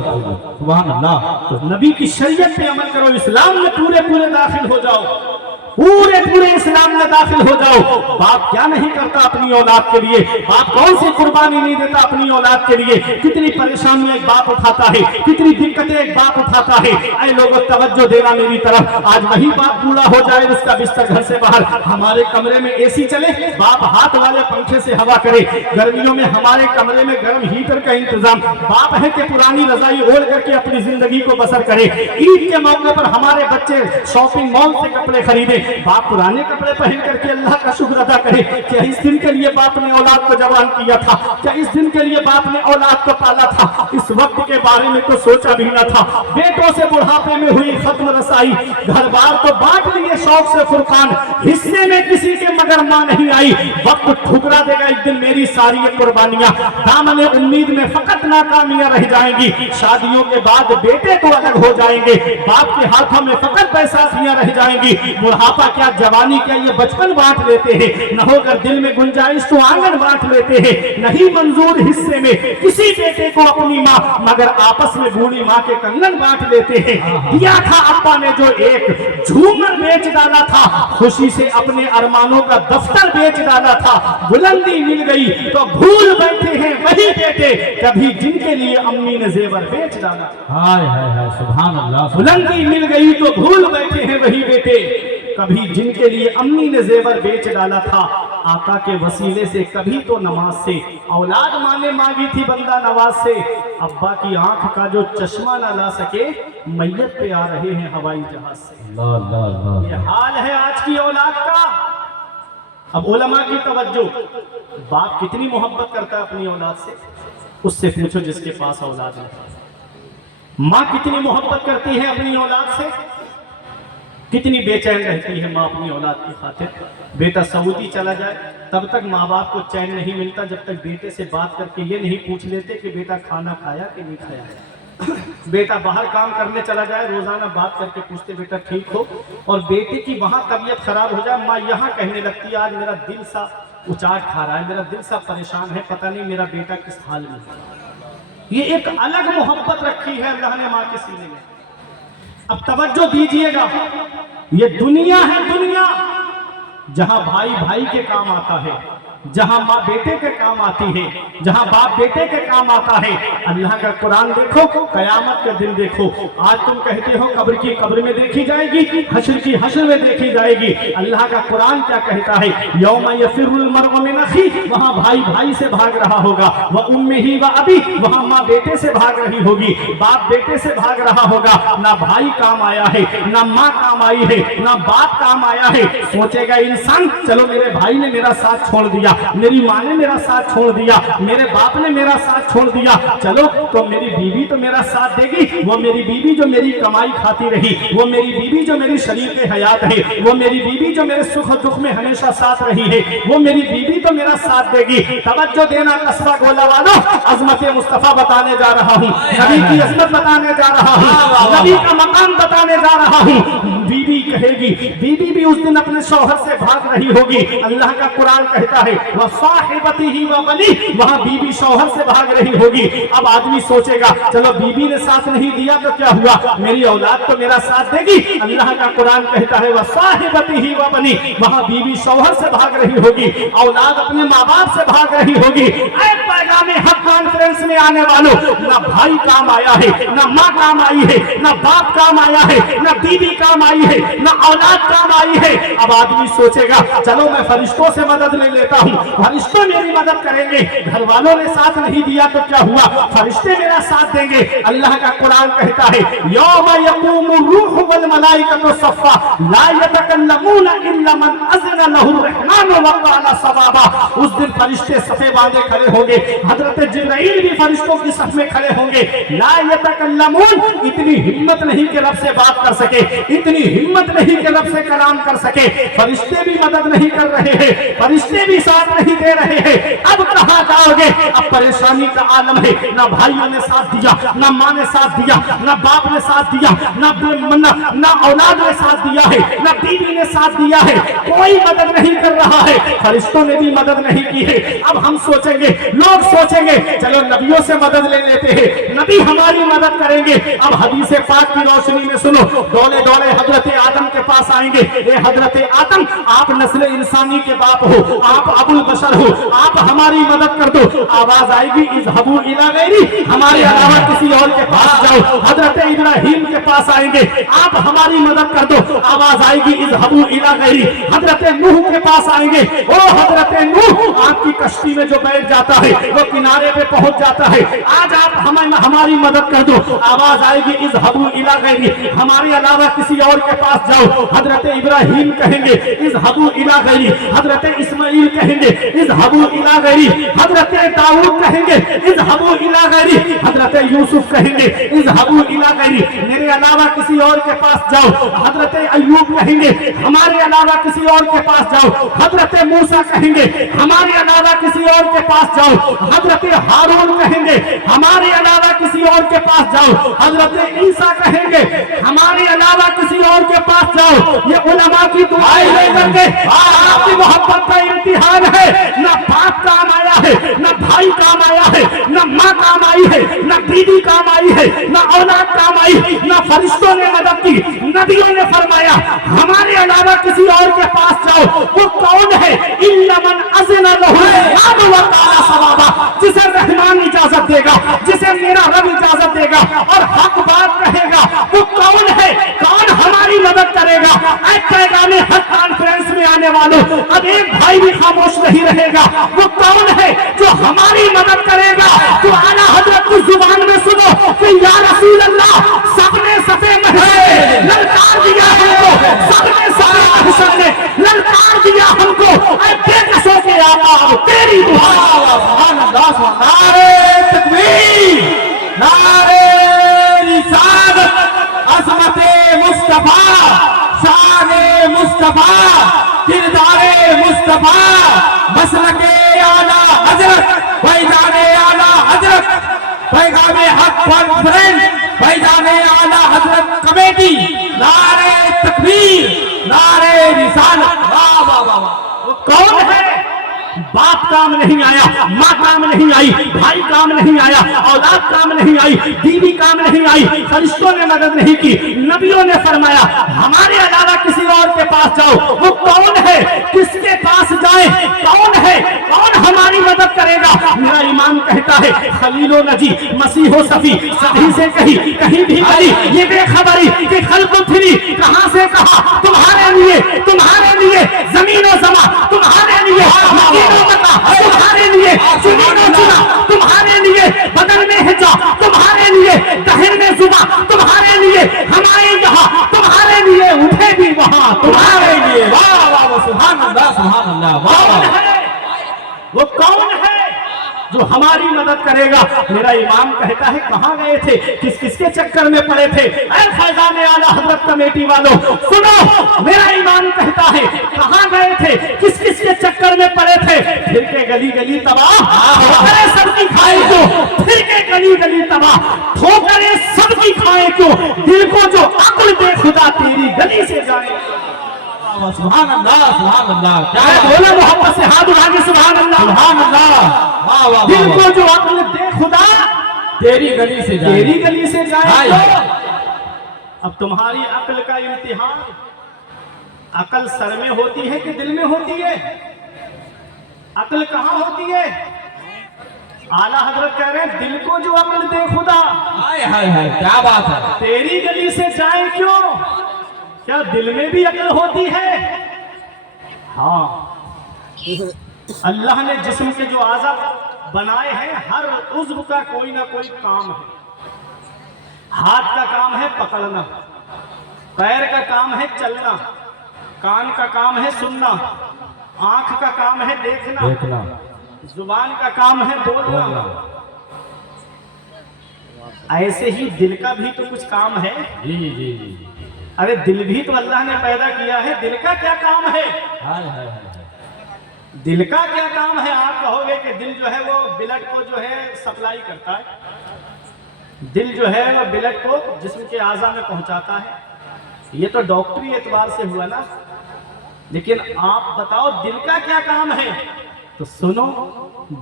सुभान अल्लाह। तो नबी की शरीयत पे अमल करो, इस्लाम में पूरे पूरे दाखिल हो जाओ, पूरे पूरे इस्लाम में दाखिल हो जाओ। बाप क्या नहीं करता अपनी औलाद के लिए, बाप कौन सी कुर्बानी नहीं देता अपनी औलाद के लिए। कितनी परेशानियां एक बाप उठाता है, कितनी दिक्कतें एक बाप उठाता है। ऐ लोगों, तवज्जो देना मेरी तरफ। आज वही बाप बूढ़ा हो जाए, उसका बिस्तर घर से बाहर, हमारे कमरे में एसी चले, बाप हाथ वाले पंखे से हवा करे। गर्मियों में हमारे कमरे में गर्म हीटर का इंतजाम, बाप है कि पुरानी रजाई ओढ़ करके अपनी जिंदगी को बसर करे। ईद के मौके पर हमारे बच्चे शॉपिंग मॉल से कपड़े खरीदे, बाप पुराने कपड़े पहन करके अल्लाह का शुक्र अदा करे। क्या इस दिन के लिए बाप ने औलाद को जवान किया था? क्या इस दिन के लिए बाप ने औलाद को पाला था? इस वक्त के बारे में तो सोचा भी न था। बेटों से बुढ़ापे में हुई खत्म रसाई, घर बार तो बांट लिए शौक से फुरकान, हिस्से में किसी के मगर मां नहीं आई। वक्त ठुकरा देगा एक दिन मेरी सारी ये कुर्बानियां, दामने उम्मीद में फकत नाकामियां रह जाएंगी। शादियों के बाद बेटे तो अलग हो जाएंगे, बाप के हाथों में फकत बैसाखियां रह जाएंगी। बुढ़ापा क्या, जवानी क्या, ये बचपन बांट लेते हैं। न होकर दिल में गुंजाइश तो आंगन बांट लेते हैं। नहीं मंजूर हिस्से में किसी बेटे को अपनी माँ, मगर आपस में बूढ़ी माँ के कंगन बांट लेते हैं। दिया था अब्बा ने जो एक झूमर बेच डाला था, खुशी से अपने अरमानों का दफ्तर बेच डाला था। बुलंदी मिल गई तो भूल बैठे हैं वही बेटे, कभी जिनके लिए अम्मी ने जेवर बेच डाला। हाय हाय हाय, सुभान अल्लाह। बुलंदी मिल गई तो भूल बैठे हैं वही बेटे, कभी जिनके लिए अम्मी ने जेवर बेच डाला था। आका के वसीले से कभी तो नमाज से, औलाद माँ ने मांगी थी बंदा नवाज से। अब्बा की आंख का जो चश्मा न ला सके, मैयत पे आ रहे हैं हवाई जहाज से। अल्लाह अल्लाह अल्लाह। ये हाल है आज की औलाद का। अब उलमा की तवज्जो, बाप कितनी मोहब्बत करता है अपनी औलाद से, उससे पूछो जिसके पास औलाद है। माँ कितनी मोहब्बत करती है अपनी औलाद से, कितनी बेचैन रहती है माँ अपनी औलाद की खातिर। बेटा सऊदी चला जाए तब तक माँ बाप को चैन नहीं मिलता जब तक बेटे से बात करके ये नहीं पूछ लेते कि बेटा खाना खाया कि नहीं खाया। बेटा बाहर काम करने चला जाए, रोजाना बात करके पूछते बेटा ठीक हो, और बेटे की वहां तबीयत खराब हो जाए, माँ यहाँ कहने लगती है आज मेरा दिल सा उचाट खा रहा है, मेरा दिल सा परेशान है, पता नहीं मेरा बेटा किस हाल में है। ये एक अलग मोहब्बत रखी है अल्लाह ने माँ के सीने में। अब तवज्जो दीजिएगा, ये दुनिया है दुनिया, जहां भाई भाई के काम आता है, जहां माँ बेटे के काम आती है, जहां बाप बेटे के काम आता है। अल्लाह का कुरान देखो, कयामत के दिन देखो। आज तुम कहते हो कब्र की कब्र में देखी जाएगी, हश्र की हश्र में देखी जाएगी। अल्लाह का कुरान क्या कहता है, यौम यफिरुल मर्उ मिन अखी, वहां भाई भाई से भाग रहा होगा, व उम्मिही व अबी, वहां माँ बेटे से भाग रही होगी, बाप बेटे से भाग रहा होगा। ना भाई काम आया है, ना माँ काम आई है, ना बाप काम आया है। सोचेगा इंसान, चलो मेरे भाई ने मेरा साथ छोड़ दिया, मेरी माँ ने मेरा साथ छोड़ दिया, मेरे बाप ने मेरा साथ छोड़ दिया, चलो तो मेरी बीवी तो मेरा साथ देगी। वो मेरी बीवी जो मेरी कमाई खाती रही, वो मेरी बीवी जो मेरी शरीर के हयात है, वो मेरी बीवी जो मेरे सुख दुख में हमेशा साथ रही है, वो मेरी बीवी तो मेरा साथ देगी। तवज्जो देना कस्बा गोला वालों, अजमत मुस्तफा बताने जा रहा हूँ, नबी की अजमत बताने जा रहा हूँ, नबी का मकाम बताने जा रहा हूँ। बीवी कहेगी, बीवी भी उस दिन अपने शौहर से भाग रही होगी। अल्लाह का कुरान कहता है वह साहिबतिही व बनी, वहां बीवी शौहर से भाग रही होगी। अब आदमी सोचेगा चलो बीवी ने साथ नहीं दिया तो क्या हुआ, मेरी औलाद तो मेरा साथ देगी। अल्लाह का कुरान कहता है वह साहिबतिही व बनी, वहां बीवी शौहर से भाग रही होगी, औलाद अपने माँ बाप से भाग रही होगी। ऐ पैगामे हक कॉन्फ्रेंस में आने वालों, ना भाई काम आया है, ना माँ काम आई है, ना बाप काम आया है, ना बीवी काम आई है, ना औलाद काम आई है। अब आदमी सोचेगा चलो मैं फरिश्तों से मदद ले लेता हूँ, फरिश्ते मेरी मदद करेंगे। घर वालों ने साथ नहीं दिया तो क्या हुआ, फरिश्ते मेरा साथ देंगे। अल्लाह का कुरान कहता है यौम यक़ूमु रूह वल मलाइकतु सफ़्फ़ा ला यतकल्लमूना इल्ला मन अज़िना लहु रहमानु व क़ाला सवाबा। उस दिन फरिश्ते सफ़े बांधे खड़े होंगे, हजरत जिब्राइल भी फरिश्तों की सफ में खड़े होंगे। ला यतकल्लमून, इतनी हिम्मत नहीं कि रब से बात कर सके, इतनी हिम्मत नहीं कि रब से कलाम कर सके। फरिश्ते भी मदद नहीं कर रहे हैं, फरिश्ते भी साथ नहीं दे रहे हैं। अब कहां जाओगे, अब परेशानी का आलम है। ना भाइयों ने साथ दिया, ना माँ ने साथ दिया, ना बाप ने साथ दिया, ना औलाद ने साथ दिया है, ना बीवी ने साथ दिया है, कोई मदद नहीं कर रहा है, फरिश्तों ने भी मदद नहीं की है। अब हम सोचेंगे, लोग सोचेंगे चलो नबियों से मदद ले लेते हैं, नबी हमारी मदद करेंगे। अब हदीस पाक की रोशनी में सुनो, दौले दौले हजरत आदम के पास आएंगे। ये हजरत आदम, आप नस्ल इंसानी के बाप हो, आप अबुल बशर हो, आप हमारी मदद कर दो। आवाज आएगी इज़हबू इला गैरी, हमारे अलावा किसी और के पास जाओ। हजरत इब्राहिम के पास आएंगे, आप हमारी मदद कर दो। आवाज आएगी इज़हबू इला गैरी। हजरत नूह के पास आएंगे, ओ हजरत नूह, आपकी कश्ती में जो बैठ जाता है वो किनारे पे पहुंच जाता है, आज आप हमारी मदद कर दो। आवाज आएगी इज़हबू इला गैरी, हमारे अलावा किसी और के पास जाओ। हजरत इब्राहिम कहेंगे इज़हबू इला गैरी, हजरत इस्माइल कहेंगे इज़हबू इला गैरी, हजरत दाऊद कहेंगे इज़हबू इला गैरी, हजरत यूसुफ कहेंगे इज़हबू इला गैरी, मेरे अलावा किसी और के पास जाओ। हजरत अय्यूब कहेंगे हमारे अलावा किसी और के पास जाओ। हजरत मूसा कहेंगे हमारे अलावा किसी और के पास जाओ। हजरत हारून कहेंगे हमारे अलावा किसी और के पास जाओ। हजरत ईसा कहेंगे हमारे अलावा किसी और के पास जाओ। ये उलमा की दुआएं लेकर के आपकी मोहब्बत का इम्तिहान है। ना बाप काम आया है, ना भाई काम आया है, ना माँ काम आई है, ना बीवी काम आई है, ना औलाद काम आई, ना फरिश्तों ने मदद की। नबियों ने फरमाया हमारे अलावा किसी और के पास जाओ। वो कौन है, इल्ला मन अज़िना लहु रहमानु व क़ाला सवाबा, जिसे रहमान इजाजत देगा, जिसे मेरा रब इजाजत देगा और हक बात कहेगा। वो कौन है, कौन हमारी मदद करेगा। ऐ पैगामे हक कॉन्फ्रेंस में आने वालों, अब एक भाई भी खामोश नहीं रहेगा। वो कौन है जो हमारी मदद करेगा। तो आला हजरत की जुबान में सुनो कि या रसूल अल्लाह, सबने सफे महशर ललकार दिया हमको, सबने सफे महशर ने ललकार दिया हमको। ऐ बेकसों के आका, तेरी दुआ। सुभान अल्लाह, नारे तकबीर, नारे रिसालत, अज़मते मुस्तफा, शाने मुस्तफा, किरदारे मुस्तफा, मसलके आला हजरत, फैजाने आला हजरत, पैगामे हक कॉन्फ्रेंस, फैजाने आला हजरत कमेटी। नारे तकबीर, नारे रिसालत। वाह वाह वाह वाह। वो कौन है, बाप काम नहीं आया, माँ काम नहीं आई, भाई काम नहीं आया, औलाद काम नहीं आई, बीवी काम नहीं आई, फरिश्तों ने मदद नहीं की। नबियों ने फरमाया हमारे अलावा किसी और के पास जाओ। वो कौन है है, किसके पास जाए, कौन है, कौन हमारी मदद करेगा? मेरा ईमान कहता है खलीलो नजी मसीहो सफी सभी से कहीं भी मिली ये बेखबरी कि खल्क फिरी कहां से कहा तुम्हारे लिए जमीन और समा तुम्हारे लिए, मदीनों मक्का तुम्हारे लिए, जुनून और जुना तुम्हारे लिए, बदन में हिजा तुम्हारे लिए, दहन में जुबा तुम्हारे लिए, हमारे यहाँ तुम्हारे लिए, उठे भी वहां तुम्हारे लिए। वाह वाह वाह, सुभान अल्लाह सुभान अल्लाह, वाह वाह। वो कौन है जो हमारी मदद करेगा? मेरा इमाम कहता है कहां गए थे, किस किसके चक्कर में पड़े थे? ऐ फैजान आला हजरत कमेटी वालों सुनो, मेरा इमाम कहता है कहां गए थे, किस किसके चक्कर में पड़े थे? फिर के गली गली तबाह ठोकरे सबकी खाए क्यों, फिर के गली गली तबाह ठोकरे सबकी खाए क्यों, दिल को जो अक्ल दे खुदा तेरी गली से जाए। सुभान अल्लाह सुभान अल्लाह, क्या बोला मोहब्बत से हाथ उठा के सुभान अल्लाह, सुभान अल्लाह, वाह वाह। दिल को जो अक्ल दे खुदा तेरी गली से जाए, तेरी गली से जाए। हाय। अब तुम्हारी अक्ल का इम्तिहान अक्ल सर में होती है कि दिल में होती है? अक्ल कहाँ होती है? आला हजरत कह रहे हैं दिल को जो अक्ल दे खुदा हाय हाय हाय, क्या बात है। तेरी गली से जाए क्यों? क्या दिल में भी अक्ल होती है? हाँ, अल्लाह ने जिस्म के जो आज़ा बनाए हैं हर उज़्व का कोई ना कोई काम है। हाथ का काम है पकड़ना, पैर का काम है चलना, कान का काम है सुनना, आंख का काम है देखना, जुबान का काम है बोलना। ऐसे ही दिल का भी तो कुछ काम है। जी जी जी, अरे दिल भी तो अल्लाह ने पैदा किया है, दिल का क्या काम है? हाय हाय हाय, दिल का क्या काम है? आप कहोगे कि दिल जो है वो ब्लड को जो है सप्लाई करता है, दिल जो है वो ब्लड को जिस्म के आज़ा में पहुंचाता है, ये तो डॉक्टरी एतबार से हुआ ना। लेकिन आप बताओ दिल का क्या काम है? तो सुनो,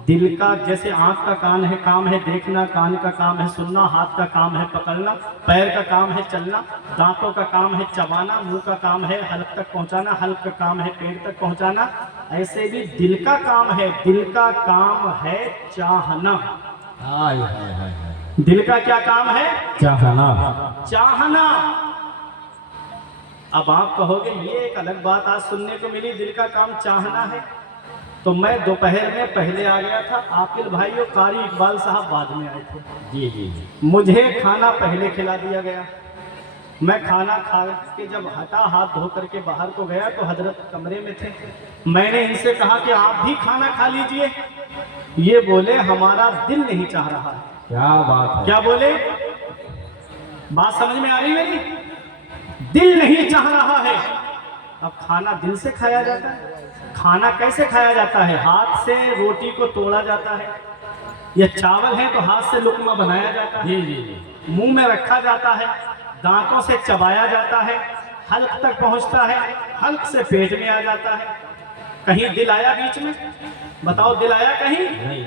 दिल का जैसे आंख का काम है देखना, कान का काम है सुनना, हाथ का काम है पकड़ना, पैर का काम है चलना, दांतों का काम है चबाना, मुंह का काम है हलक तक पहुंचाना, हलक का काम है पेट तक पहुंचाना। ऐसे भी दिल का काम है, दिल का काम है चाहना। हाय हाय हाय हाय, दिल का क्या काम है? चाहना। चाहना। अब आप कहोगे ये एक अलग बात आज सुनने को मिली, दिल का काम चाहना है। तो मैं दोपहर में पहले आ गया था, आकिल भाई और कारी इकबाल साहब बाद में आए थे। जी जी जी, मुझे खाना पहले खिला दिया गया। मैं खाना खा के जब हटा हाथ धो करके बाहर को गया तो हजरत कमरे में थे। मैंने इनसे कहा कि आप भी खाना खा लीजिए। ये बोले हमारा दिल नहीं चाह रहा है। क्या बात है। क्या बोले? बात समझ में आ रही मेरी? दिल नहीं चाह रहा है। अब खाना दिल से खाया जाता है। खाना कैसे खाया जाता है? हाथ से रोटी को तोड़ा जाता है, या चावल है तो हाथ से लुकमा बनाया जाता है, जी जी जी, मुंह में रखा जाता है, दांतों से चबाया जाता है, हल्क तक पहुंचता है, हल्क से पेट में आ जाता है। कहीं दिल आया बीच में? बताओ दिल आया कहीं? नहीं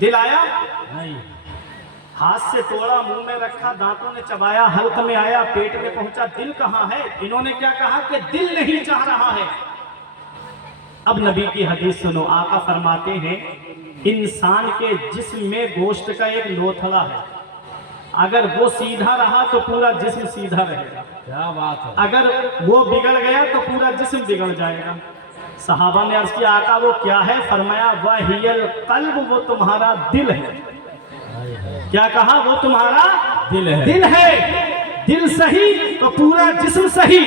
दिल आया नहीं, हाथ से तोड़ा, मुंह में रखा, दांतों ने चबाया, हल्क में आया, पेट में पहुंचा। दिल कहाँ है? इन्होंने क्या कहा कि दिल नहीं चाह रहा है। अब नबी की हदीस सुनो, आका फरमाते हैं इंसान के जिस्म में गोश्त का एक लोथड़ा है, अगर वो सीधा रहा तो पूरा जिस्म सीधा रहेगा, क्या बात है। अगर वो बिगड़ गया तो पूरा जिस्म बिगड़ जाएगा। सहाबा ने अर्ज किया आका वो क्या है? फरमाया वहियल कल्ब, वो तुम्हारा दिल है। क्या कहा? वो तुम्हारा दिल है। दिल है। दिल सही तो पूरा जिस्म सही,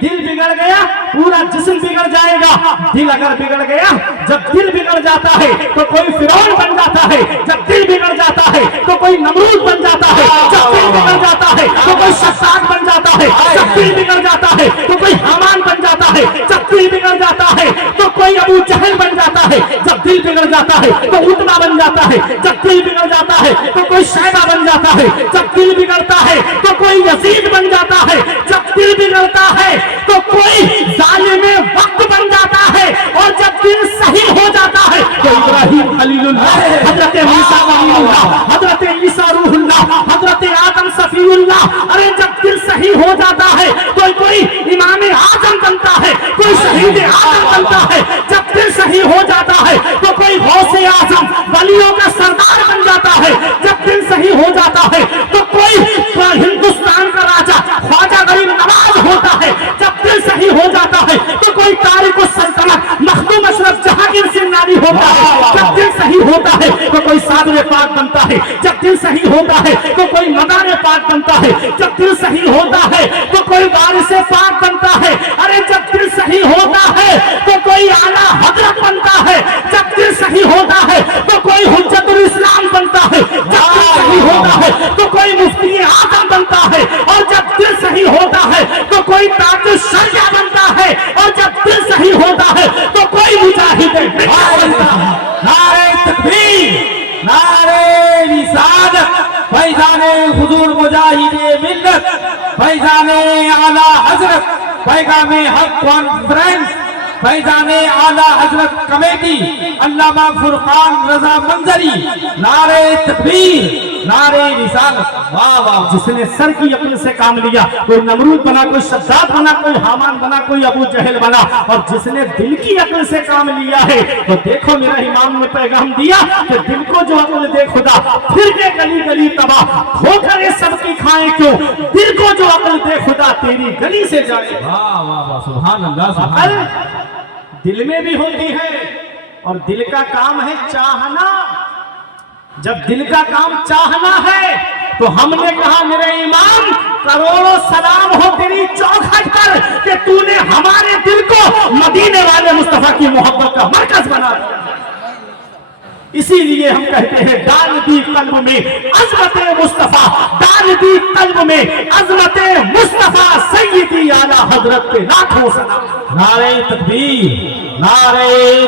दिल बिगड़ गया पूरा जिस्म बिगड़ जाएगा। दिल अगर बिगड़ गया, जब दिल बिगड़ जाता है तो कोई फिरौन बन जाता है, जब दिल बिगड़ जाता है तो कोई नमरूद बन जाता है, जब दिल बिगड़ जाता है तो कोई शद्दाद बन जाता है, जब दिल बिगड़ जाता है तो कोई हामान बन जाता है, जब दिल बिगड़ जाता है तो कोई अबू जहल बन जाता है, जब दिल बिगड़ जाता है तो उतबा बन जाता है, जब दिल बिगड़ जाता है तो कोई शैबा बन जाता है, जब दिल बिगड़ता है तो कोई यजीद बन जाता है, जब दिल बिगड़ता है तो कोई जालिम वक्त बन जाता है, और जब दिल सही हो जाता है तो इब्राहिम खलीलुल्लाह, हजरत मूसा वलीउल्लाह, हजरत ईसा रूहुल्लाह, हजरत आदम सफीउल्लाह। अरे जब दिल सही हो जाता है तो कोई इमाम आजम बनता है, कोई शहीद आजम कोई तारिक सल्तनत मखदूम अशरफ जहांगीर से नारी होता है, जब दिल सही होता है तो कोई सादरे पाक बनता है, जब दिल सही होता है तो कोई मदारे पाक बनता है, जब दिल सही होता है तो कोई वारिसे पाक बनता है, अरे जब दिल सही होता है तो कोई आला हजरत बनता है, जब दिल सही होता है तो कोई हुज्जतुल इस्लाम बनता है, जब दिल सही होता है तो कोई मुफ्ती आजम बनता है, और जब दिल सही होता है तो कोई ताजुश शरिया बनता है, और जब दिल सही होता है तो कोई मुजाहिद बनता है। नारे तकबीर, नारे रिसालत, फैजाने हुजूर मुजाहिदे मिल्लत, फैजाने आला हजरत, पैगामे हक कॉन्फ्रेंस, फैजाने आला हजरत कमेटी, अल्लामा फुरकान रजा मंजरी, नारे तकबीर, नारे रिसालत। वाह वाह। जिसने सर की अक्ल से काम लिया, कोई नमरूद बना, कोई शद्दाद बना, कोई हामान बना, कोई अबू जहल बना, और जिसने दिल की अक्ल से काम लिया है तो देखो मेरा इमाम ने पैगाम दिया कि दिल को जो अक्ल दे खुदा, फिर के गली गली तबाह, धोकर ये सबकी खाएं क्यों, दिल को जो अक्ल दे खुदा तेरी गली से जाए। वाह वाह वाह, सुभान अल्लाह, सुभान अल्लाह। अक्ल दिल में भी होती है, और दिल का काम है चाहना। जब दिल का काम चाहना है तो हमने कहा मेरे इमाम करोड़ों सलाम हो तेरी चौखट पर कि तूने हमारे दिल को मदीने वाले मुस्तफा की मोहब्बत का मरकज बना दिया। इसीलिए हम कहते हैं डाल दी कल्ब में अजमत मुस्तफा, डाल दी कल्ब में अजमत मुस्तफा, सैयदी आला हजरत के लाखों सलाम। नारे तकबीर, नारे